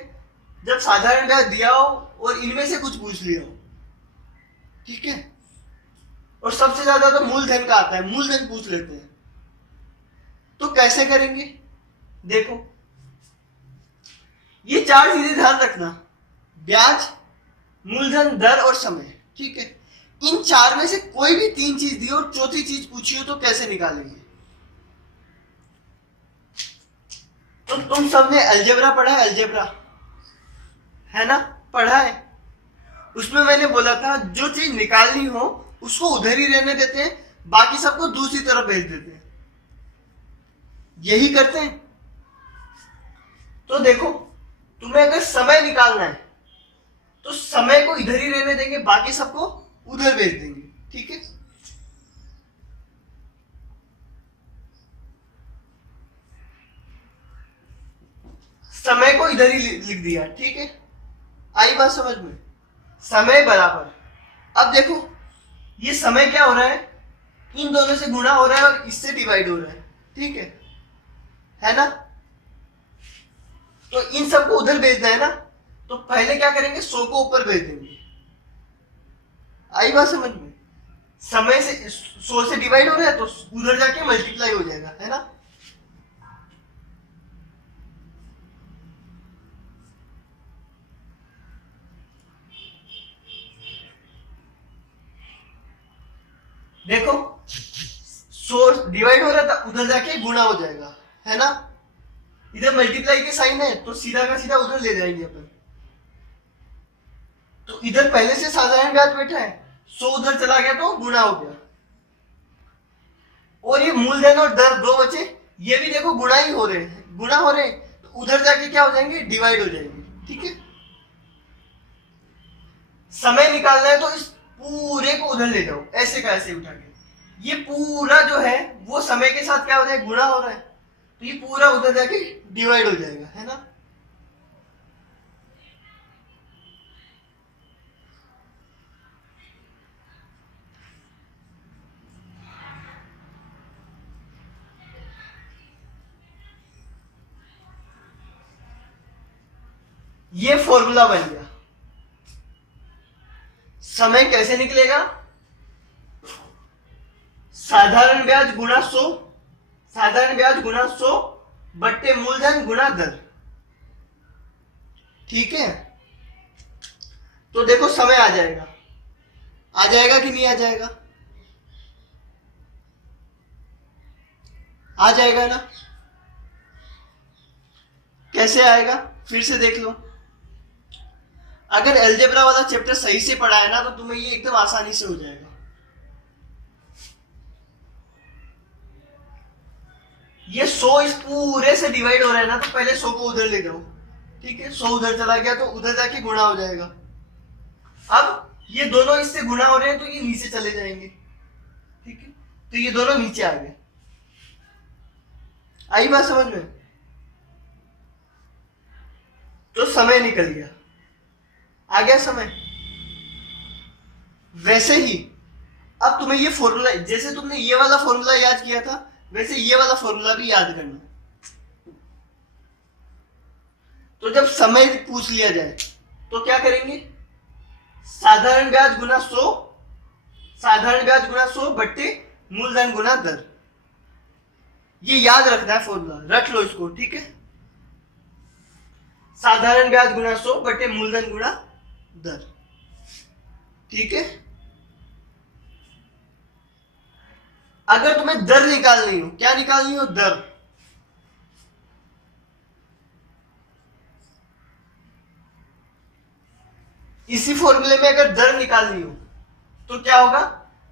जब साधारण ब्याज दिया हो और इनमें से कुछ पूछ लिया हो, ठीक है। और सबसे ज्यादा तो मूलधन का आता है, मूलधन पूछ लेते हैं। तो कैसे करेंगे? देखो, ये चार चीजें ध्यान रखना: ब्याज, मूलधन, दर और समय, ठीक है। इन चार में से कोई भी तीन चीज दी और चौथी चीज पूछी हो तो कैसे निकालेंगे? तो तुम सबने अलजेब्रा पढ़ा है? अलजेब्रा है ना, पढ़ा है। उसमें मैंने बोला था जो चीज निकालनी हो उसको उधर ही रहने देते हैं, बाकी सबको दूसरी तरफ भेज देते हैं। यही करते हैं। तो देखो, तुम्हें अगर समय निकालना है तो समय को इधर ही रहने देंगे, बाकी सबको उधर भेज देंगे, ठीक है। समय को इधर ही लिख दिया, ठीक है। आई बात समझ में? समय बराबर, अब देखो ये समय क्या हो रहा है? इन दोनों से गुणा हो रहा है और इससे डिवाइड हो रहा है, ठीक है ना। तो इन सबको उधर भेजना है ना, तो पहले क्या करेंगे? 100 को ऊपर भेज देंगे। आई बात समझ में? समय से 100 से डिवाइड हो रहा है तो उधर जाके मल्टीप्लाई हो जाएगा, है ना। देखो 100 डिवाइड हो रहा था, उधर जाके गुणा हो जाएगा, है ना। इधर मल्टीप्लाई के साइन है तो सीधा का सीधा उधर ले जाएंगे अपन। तो इधर पहले से साधारण ब्याज बैठा है, 100 उधर चला गया तो गुणा हो गया। और ये मूलधन और दर दो बचे, ये भी देखो गुणा ही हो रहे हैं, गुणा हो रहे हैं, तो उधर जाके क्या हो जाएंगे? डिवाइड हो जाएंगे, ठीक है। समय निकालना है तो इस पूरे को उधर ले जाओ, ऐसे का ऐसे उठा के। ये पूरा जो है वो समय के साथ क्या हो जाएगा? गुणा हो रहा है, तो ये पूरा उधर जाके डिवाइड हो जाएगा, है ना। ये फॉर्मूला बन गया। समय कैसे निकलेगा? साधारण ब्याज गुणा 100, साधारण ब्याज गुणा 100 बट्टे मूलधन गुणा दर। ठीक है, तो देखो समय आ जाएगा, आ जाएगा कि नहीं आ जाएगा? आ जाएगा ना? कैसे आएगा फिर से देख लो। अगर अलजेब्रा वाला चैप्टर सही से पढ़ा है ना तो तुम्हें ये एकदम आसानी से हो जाएगा। ये 100 इस पूरे से डिवाइड हो रहा है ना, तो पहले 100 को उधर ले जाओ। ठीक है, 100 उधर चला गया तो उधर जाके गुणा हो जाएगा। अब ये दोनों इससे गुणा हो रहे हैं तो ये नीचे चले जाएंगे। ठीक है, तो ये दोनों नीचे आ गए। आई बात समझ में? तो समय निकल गया, आ गया समय। वैसे ही अब तुम्हें ये फॉर्मूला, जैसे तुमने ये वाला फॉर्मूला याद किया था वैसे ये वाला फॉर्मूला भी याद करना। तो जब समय पूछ लिया जाए तो क्या करेंगे? साधारण ब्याज गुना 100, साधारण ब्याज गुना 100 बट्टे मूलधन गुना दर। ये याद रखना है फॉर्मूला, रख लो इसको। ठीक है, साधारण ब्याज गुना 100 बट्टे मूलधन गुना दर। ठीक है, अगर तुम्हें दर निकालनी हो, क्या निकालनी हो? दर। इसी फॉर्मूले में अगर दर निकालनी हो तो क्या होगा?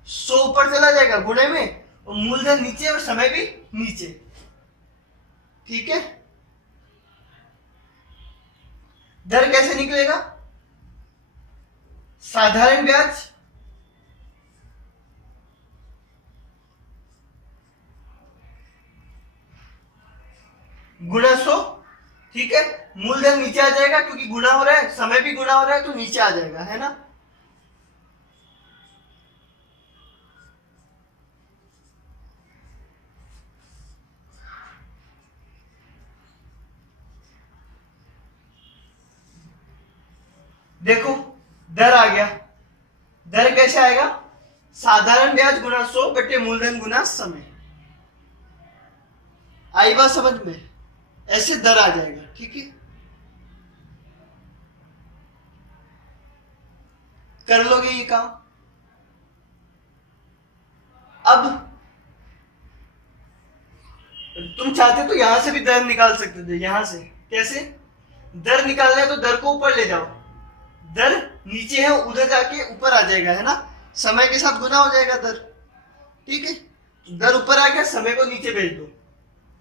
100 ऊपर चला जाएगा गुणे में, और मूलधन नीचे और समय भी नीचे। ठीक है, दर कैसे निकलेगा? साधारण ब्याज गुणा 100। ठीक है, मूलधन नीचे आ जाएगा क्योंकि गुणा हो रहा है, समय भी गुणा हो रहा है तो नीचे आ जाएगा, है ना? देखो दर आ गया। दर कैसे आएगा? साधारण ब्याज गुणा 100 बटे मूलधन गुणा समय। आई बात समझ में? ऐसे दर आ जाएगा। ठीक है, कर लोगे ये काम? अब तुम चाहते तो यहां से भी दर निकाल सकते थे। यहां से कैसे? दर निकालना है तो दर को ऊपर ले जाओ, दर नीचे है उधर जाके ऊपर आ जाएगा, है ना? समय के साथ गुना हो जाएगा दर। ठीक है, दर ऊपर आ गया, समय को नीचे भेज दो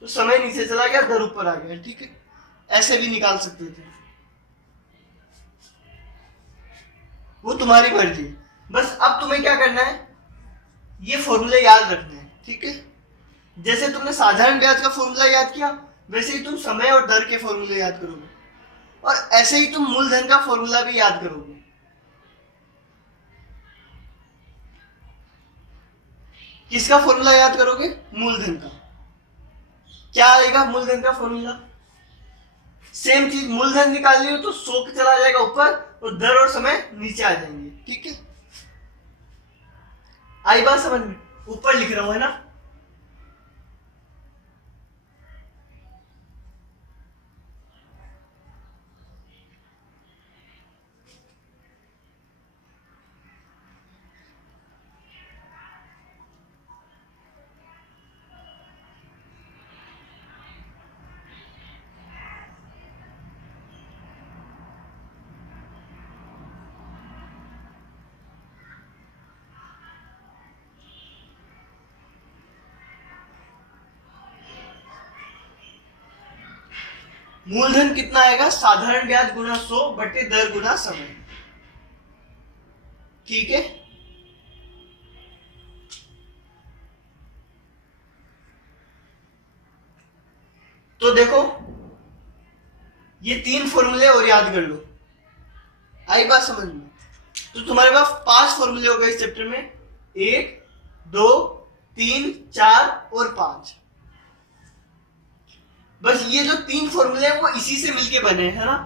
तो समय नीचे चला गया, दर ऊपर आ गया। ठीक है, ऐसे भी निकाल सकते थे, वो तुम्हारी मर्जी। बस अब तुम्हें क्या करना है? ये फॉर्मूले याद रखने हैं। ठीक है, जैसे तुमने साधारण ब्याज का फॉर्मूला याद किया वैसे ही तुम समय और दर के फॉर्मूले याद करोगे, और ऐसे ही तुम मूलधन का फॉर्मूला भी याद करोगे। किसका फॉर्मूला याद करोगे? मूलधन का। क्या आएगा मूलधन का फॉर्मूला? सेम चीज, मूलधन निकालनी हो तो 100 चला जाएगा ऊपर और दर और समय नीचे आ जाएंगे। ठीक है, आई बात समझ में? ऊपर लिख रहा हूं, है ना? मूलधन कितना आएगा? साधारण ब्याज गुना 100 बटे दर गुना समय। ठीक है, तो देखो ये 3 फॉर्मूले और याद कर लो। आई बात समझ में? तो तुम्हारे पास 5 फॉर्मूले हो गए इस चैप्टर में, 1 2 3 4 और 5। बस ये जो 3 फॉर्मूले हैं वो इसी से मिलके बने हैं, है ना?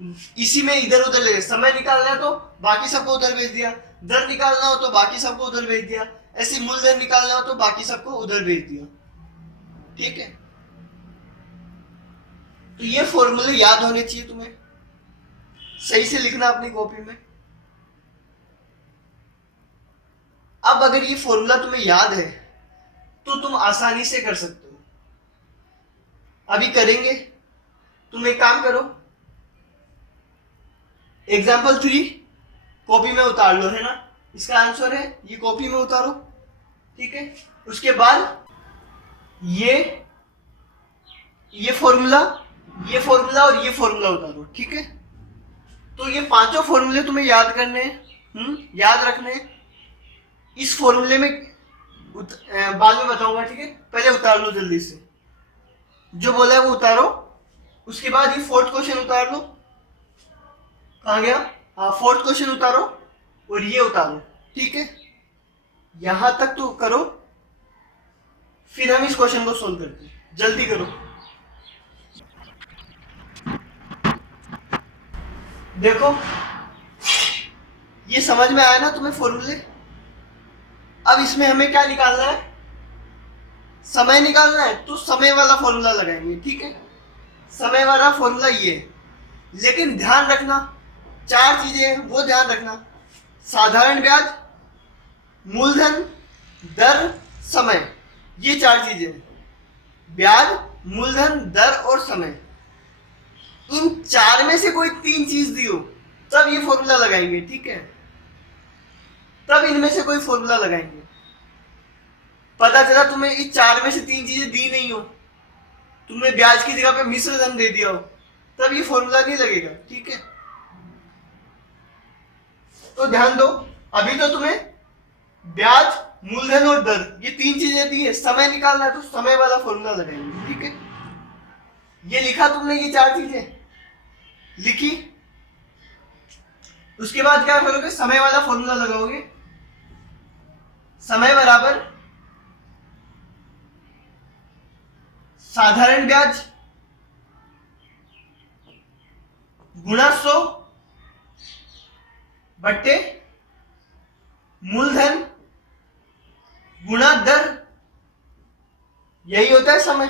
इसी में इधर उधर ले, समय निकालना है तो बाकी सबको उधर भेज दिया, दर निकालना हो तो बाकी सबको उधर भेज दिया, ऐसे मूलधन निकालना हो तो बाकी सबको उधर भेज दिया। ठीक है, तो ये फॉर्मूले याद होने चाहिए तुम्हें, सही से लिखना अपनी कॉपी में। अब अगर ये फॉर्मूला तुम्हें याद है तो तुम आसानी से कर सकते हो। अभी करेंगे, तुम एक काम करो, एग्जाम्पल 3 कॉपी में उतार लो, है ना, इसका आंसर है, ये कॉपी में उतारो। ठीक है, उसके बाद ये फॉर्मूला, ये फॉर्मूला और ये फॉर्मूला उतारो। ठीक है, तो ये पांचों फॉर्मूले तुम्हें याद करने हैं, याद रखने हैं। इस फॉर्मूले में बाद में बताऊंगा। ठीक है, पहले उतार लो जल्दी से, जो बोला है वो उतारो। उसके बाद ये फोर्थ क्वेश्चन उतार लो, कहाँ गया, हाँ फोर्थ क्वेश्चन उतारो और ये उतारो। ठीक है, यहां तक तो करो, फिर हम इस क्वेश्चन को सोल्व करते हैं। जल्दी करो। देखो ये समझ में आया ना तुम्हें फॉर्मूले। अब इसमें हमें क्या निकालना है, समय निकालना है, तो समय वाला फॉर्मूला लगाएंगे। ठीक है, समय वाला फॉर्मूला ये, लेकिन ध्यान रखना 4 चीजें, वो ध्यान रखना, साधारण ब्याज, मूलधन, दर, समय, ये 4 चीजें, ब्याज, मूलधन, दर और समय। इन 4 में से कोई 3 चीज दी हो तब ये फॉर्मूला लगाएंगे। ठीक है, तब इनमें से कोई फॉर्मूला लगाएंगे। पता चला तुम्हें इस 4 में से 3 चीजें दी नहीं हो, तुमने ब्याज की जगह पे मिश्र धन दे दिया हो, तब ये फॉर्मूला नहीं लगेगा। ठीक है, तो ध्यान दो, अभी तो तुम्हें ब्याज, मूलधन और दर, ये 3 चीजें दी है, समय निकालना है तो समय वाला फॉर्मूला लगाएंगे। ठीक है, ये लिखा तुमने, ये 4 चीजें लिखी, उसके बाद क्या करोगे, समय वाला फॉर्मूला लगाओगे। समय बराबर साधारण ब्याज गुणा 100 बट्टे मूलधन गुणा दर, यही होता है समय।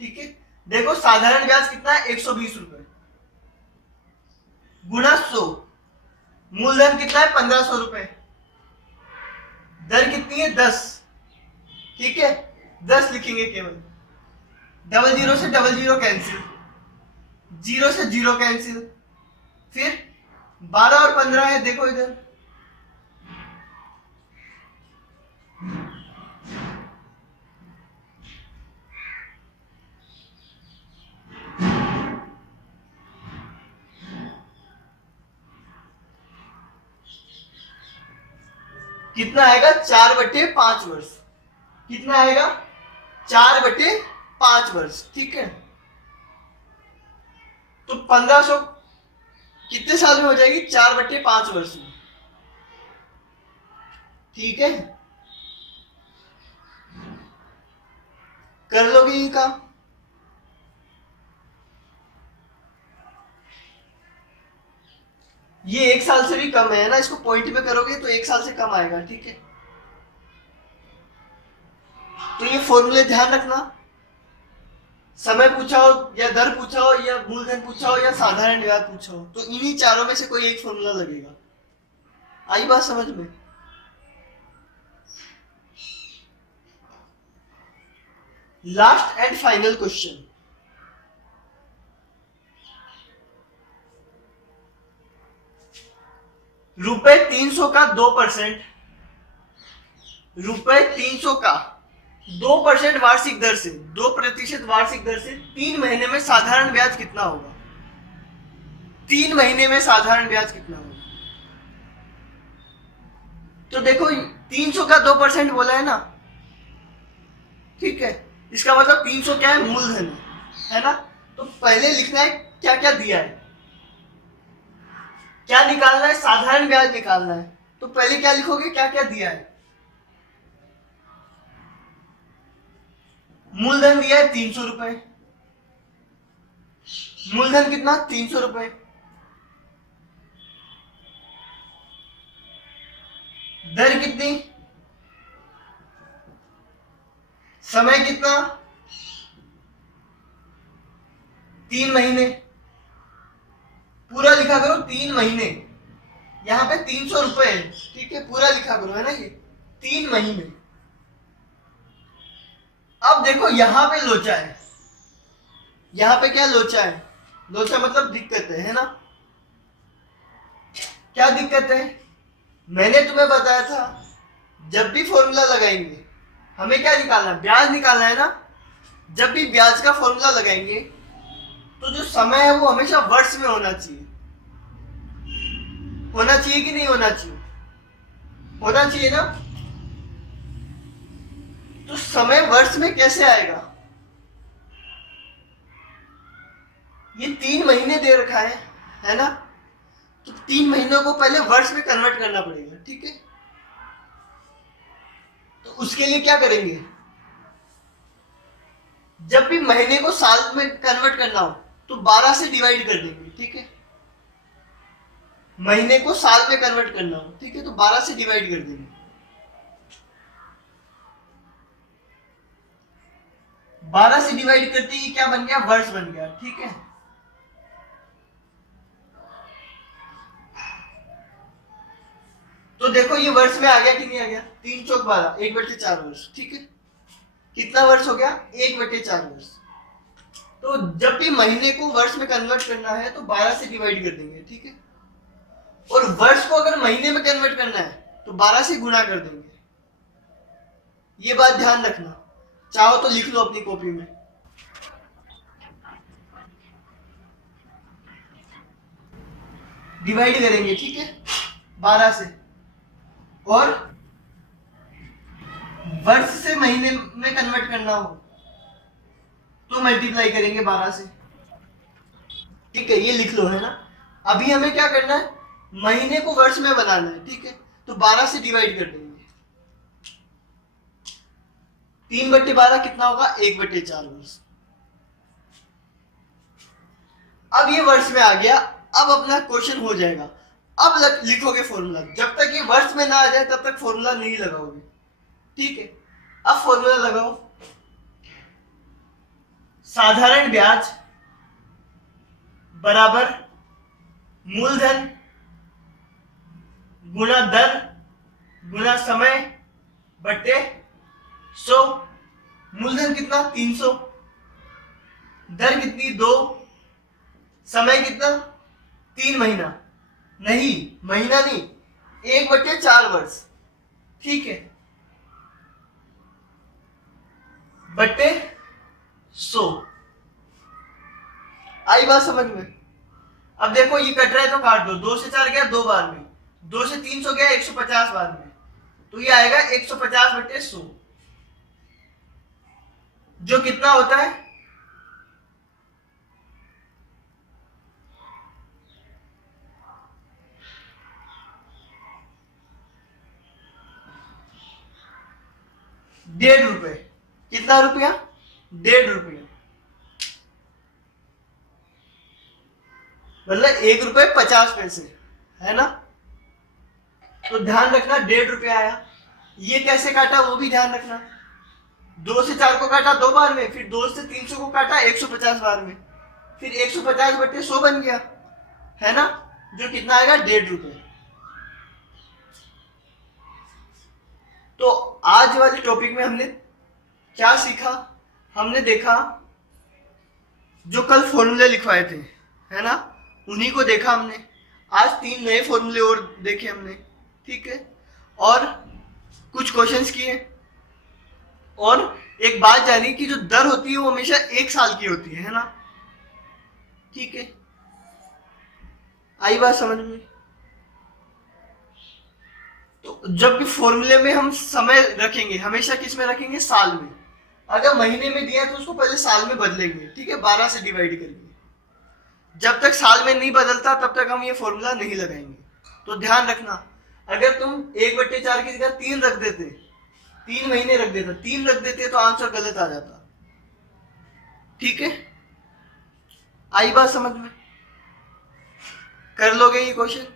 ठीक है, देखो साधारण ब्याज कितना है, 120 रुपए, गुणा 100, मूलधन कितना है, 1500 रुपए, दर कितनी है, 10। ठीक है, 10 लिखेंगे केवल, डबल जीरो से डबल जीरो कैंसिल, जीरो से जीरो कैंसिल, फिर 12 और 15 है, देखो इधर, कितना आएगा, 4/5 वर्ष, कितना आएगा, 4/5 वर्ष। ठीक है, तो 1500 कितने साल में हो जाएगी, 4/5 वर्ष में। ठीक है, कर लोगे ये काम। ये 1 साल से भी कम है ना, इसको पॉइंट में करोगे तो 1 साल से कम आएगा। ठीक है, तो ये फॉर्मूले ध्यान रखना, समय पूछा हो या दर पूछा हो या मूलधन पूछा हो या साधारण ब्याज पूछा हो, तो इन्हीं चारों में से कोई एक फॉर्मूला लगेगा। आई बात समझ में। लास्ट एंड फाइनल क्वेश्चन, ₹300 का 2%, ₹300 का 2% वार्षिक दर से, 2% वार्षिक दर से 3 महीने में साधारण ब्याज कितना होगा, 3 महीने में साधारण ब्याज कितना होगा। तो देखो 300 का 2% बोला है ना, ठीक है, इसका मतलब 300 क्या है, मूलधन है ना। तो पहले लिखना है क्या क्या दिया है, क्या निकालना है, साधारण ब्याज निकालना है। तो पहले क्या लिखोगे, क्या क्या दिया है, मूलधन दिया है 300 रुपए, मूलधन कितना, 300 रुपए, दर कितनी, समय कितना, 3 महीने। पूरा लिखा करो 3 महीने। यहाँ पे 300 रुपए है, ठीक है, पूरा लिखा करो, है ना, ये 3 महीने। अब देखो यहाँ पे लोचा है, यहाँ पे क्या लोचा है, लोचा मतलब दिक्कत है ना। क्या दिक्कत है, मैंने तुम्हें बताया था जब भी फॉर्मूला लगाएंगे हमें क्या निकालना है, ब्याज निकालना है ना। जब भी ब्याज का फॉर्मूला लगाएंगे तो जो समय है वो हमेशा वर्ष में होना चाहिए। होना चाहिए कि नहीं होना चाहिए, होना चाहिए ना। तो समय वर्ष में कैसे आएगा, ये 3 महीने दे रखा है ना, तो 3 महीनों को पहले वर्ष में कन्वर्ट करना पड़ेगा, ठीक है। तो उसके लिए क्या करेंगे, जब भी महीने को साल में कन्वर्ट करना हो तो 12 से डिवाइड कर देंगे, ठीक है। महीने को साल में कन्वर्ट करना हो, ठीक है, तो 12 से डिवाइड कर देंगे। 12 से डिवाइड करते ही क्या बन गया, वर्ष बन गया, ठीक है। तो देखो ये वर्ष में आ गया कि नहीं आ गया, 3 चौक 12, 1/4 वर्ष, ठीक है। कितना वर्ष हो गया, 1/4 वर्ष। तो जब भी महीने को वर्ष में कन्वर्ट करना है तो 12 से डिवाइड कर देंगे, ठीक है। और वर्ष को अगर महीने में कन्वर्ट करना है तो 12 से गुणा कर देंगे। ये बात ध्यान रखना, चाहो तो लिख लो अपनी कॉपी में। डिवाइड करेंगे, ठीक है, 12 से, और वर्ष से महीने में कन्वर्ट करना हो तो मल्टीप्लाई करेंगे 12 से, ठीक है। ये लिख लो, है ना। अभी हमें क्या करना है, महीने को वर्ष में बनाना है, ठीक है, तो 12 से डिवाइड कर देंगे। 3/12 कितना होगा, 1/4 वर्ष। अब ये वर्ष में आ गया, अब अपना क्वेश्चन हो जाएगा। अब लिखोगे फॉर्मूला, जब तक ये वर्ष में ना आ जाए तब तक फॉर्मूला नहीं लगाओगे, ठीक है। अब फॉर्मूला लगाओ, साधारण ब्याज बराबर मूलधन गुना दर गुना समय बट्टे 100। मूलधन कितना, 300, दर कितनी, 2, समय कितना, 3 महीना, नहीं महीना नहीं, 1/4 वर्ष, ठीक है, बट्टे 100। आई बात समझ में। अब देखो ये कट रहा है तो काट दो, 2 से 4 गया 2 बार में, 2 से 300 गया 150 बार में, तो ये आएगा 150/100, जो कितना होता है, ₹1.5। कितना रुपया, ₹1.5, मतलब ₹1.50, है ना। तो ध्यान रखना ₹1.5 आया। ये कैसे काटा वो भी ध्यान रखना, 2 से 4 को काटा 2 बार में, फिर 2 से 300 को काटा 150 बार में, फिर 150/100 बन गया, है ना, जो कितना आएगा, ₹1.5। तो आज वाले टॉपिक में हमने क्या सीखा, हमने देखा जो कल फॉर्मूले लिखवाए थे, है ना, उन्हीं को देखा हमने। आज 3 नए फॉर्मूले और देखे हमने, ठीक है, और कुछ क्वेश्चंस किए, और एक बात जानी कि जो दर होती है वो हमेशा 1 साल की होती है ना, ठीक है। आई बात समझ में। तो जब भी फॉर्मूले में हम समय रखेंगे हमेशा किस में रखेंगे, साल में। अगर महीने में दिया तो उसको पहले साल में बदलेंगे, ठीक है, 12 से डिवाइड करेंगे। जब तक साल में नहीं बदलता तब तक हम ये फॉर्मूला नहीं लगाएंगे। तो ध्यान रखना, अगर तुम 1/4 की जगह 3 रख देते, 3 महीने रख देते, 3 रख देते तो आंसर गलत आ जाता, ठीक है। आई बात समझ में, कर लोगे ये क्वेश्चन।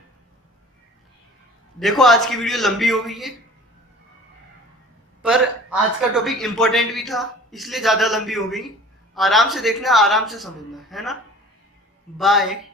देखो आज की वीडियो लंबी हो गई है, पर आज का टॉपिक इंपॉर्टेंट भी था, इसलिए ज्यादा लंबी हो गई। आराम से देखना, आराम से समझना, है ना। बाय।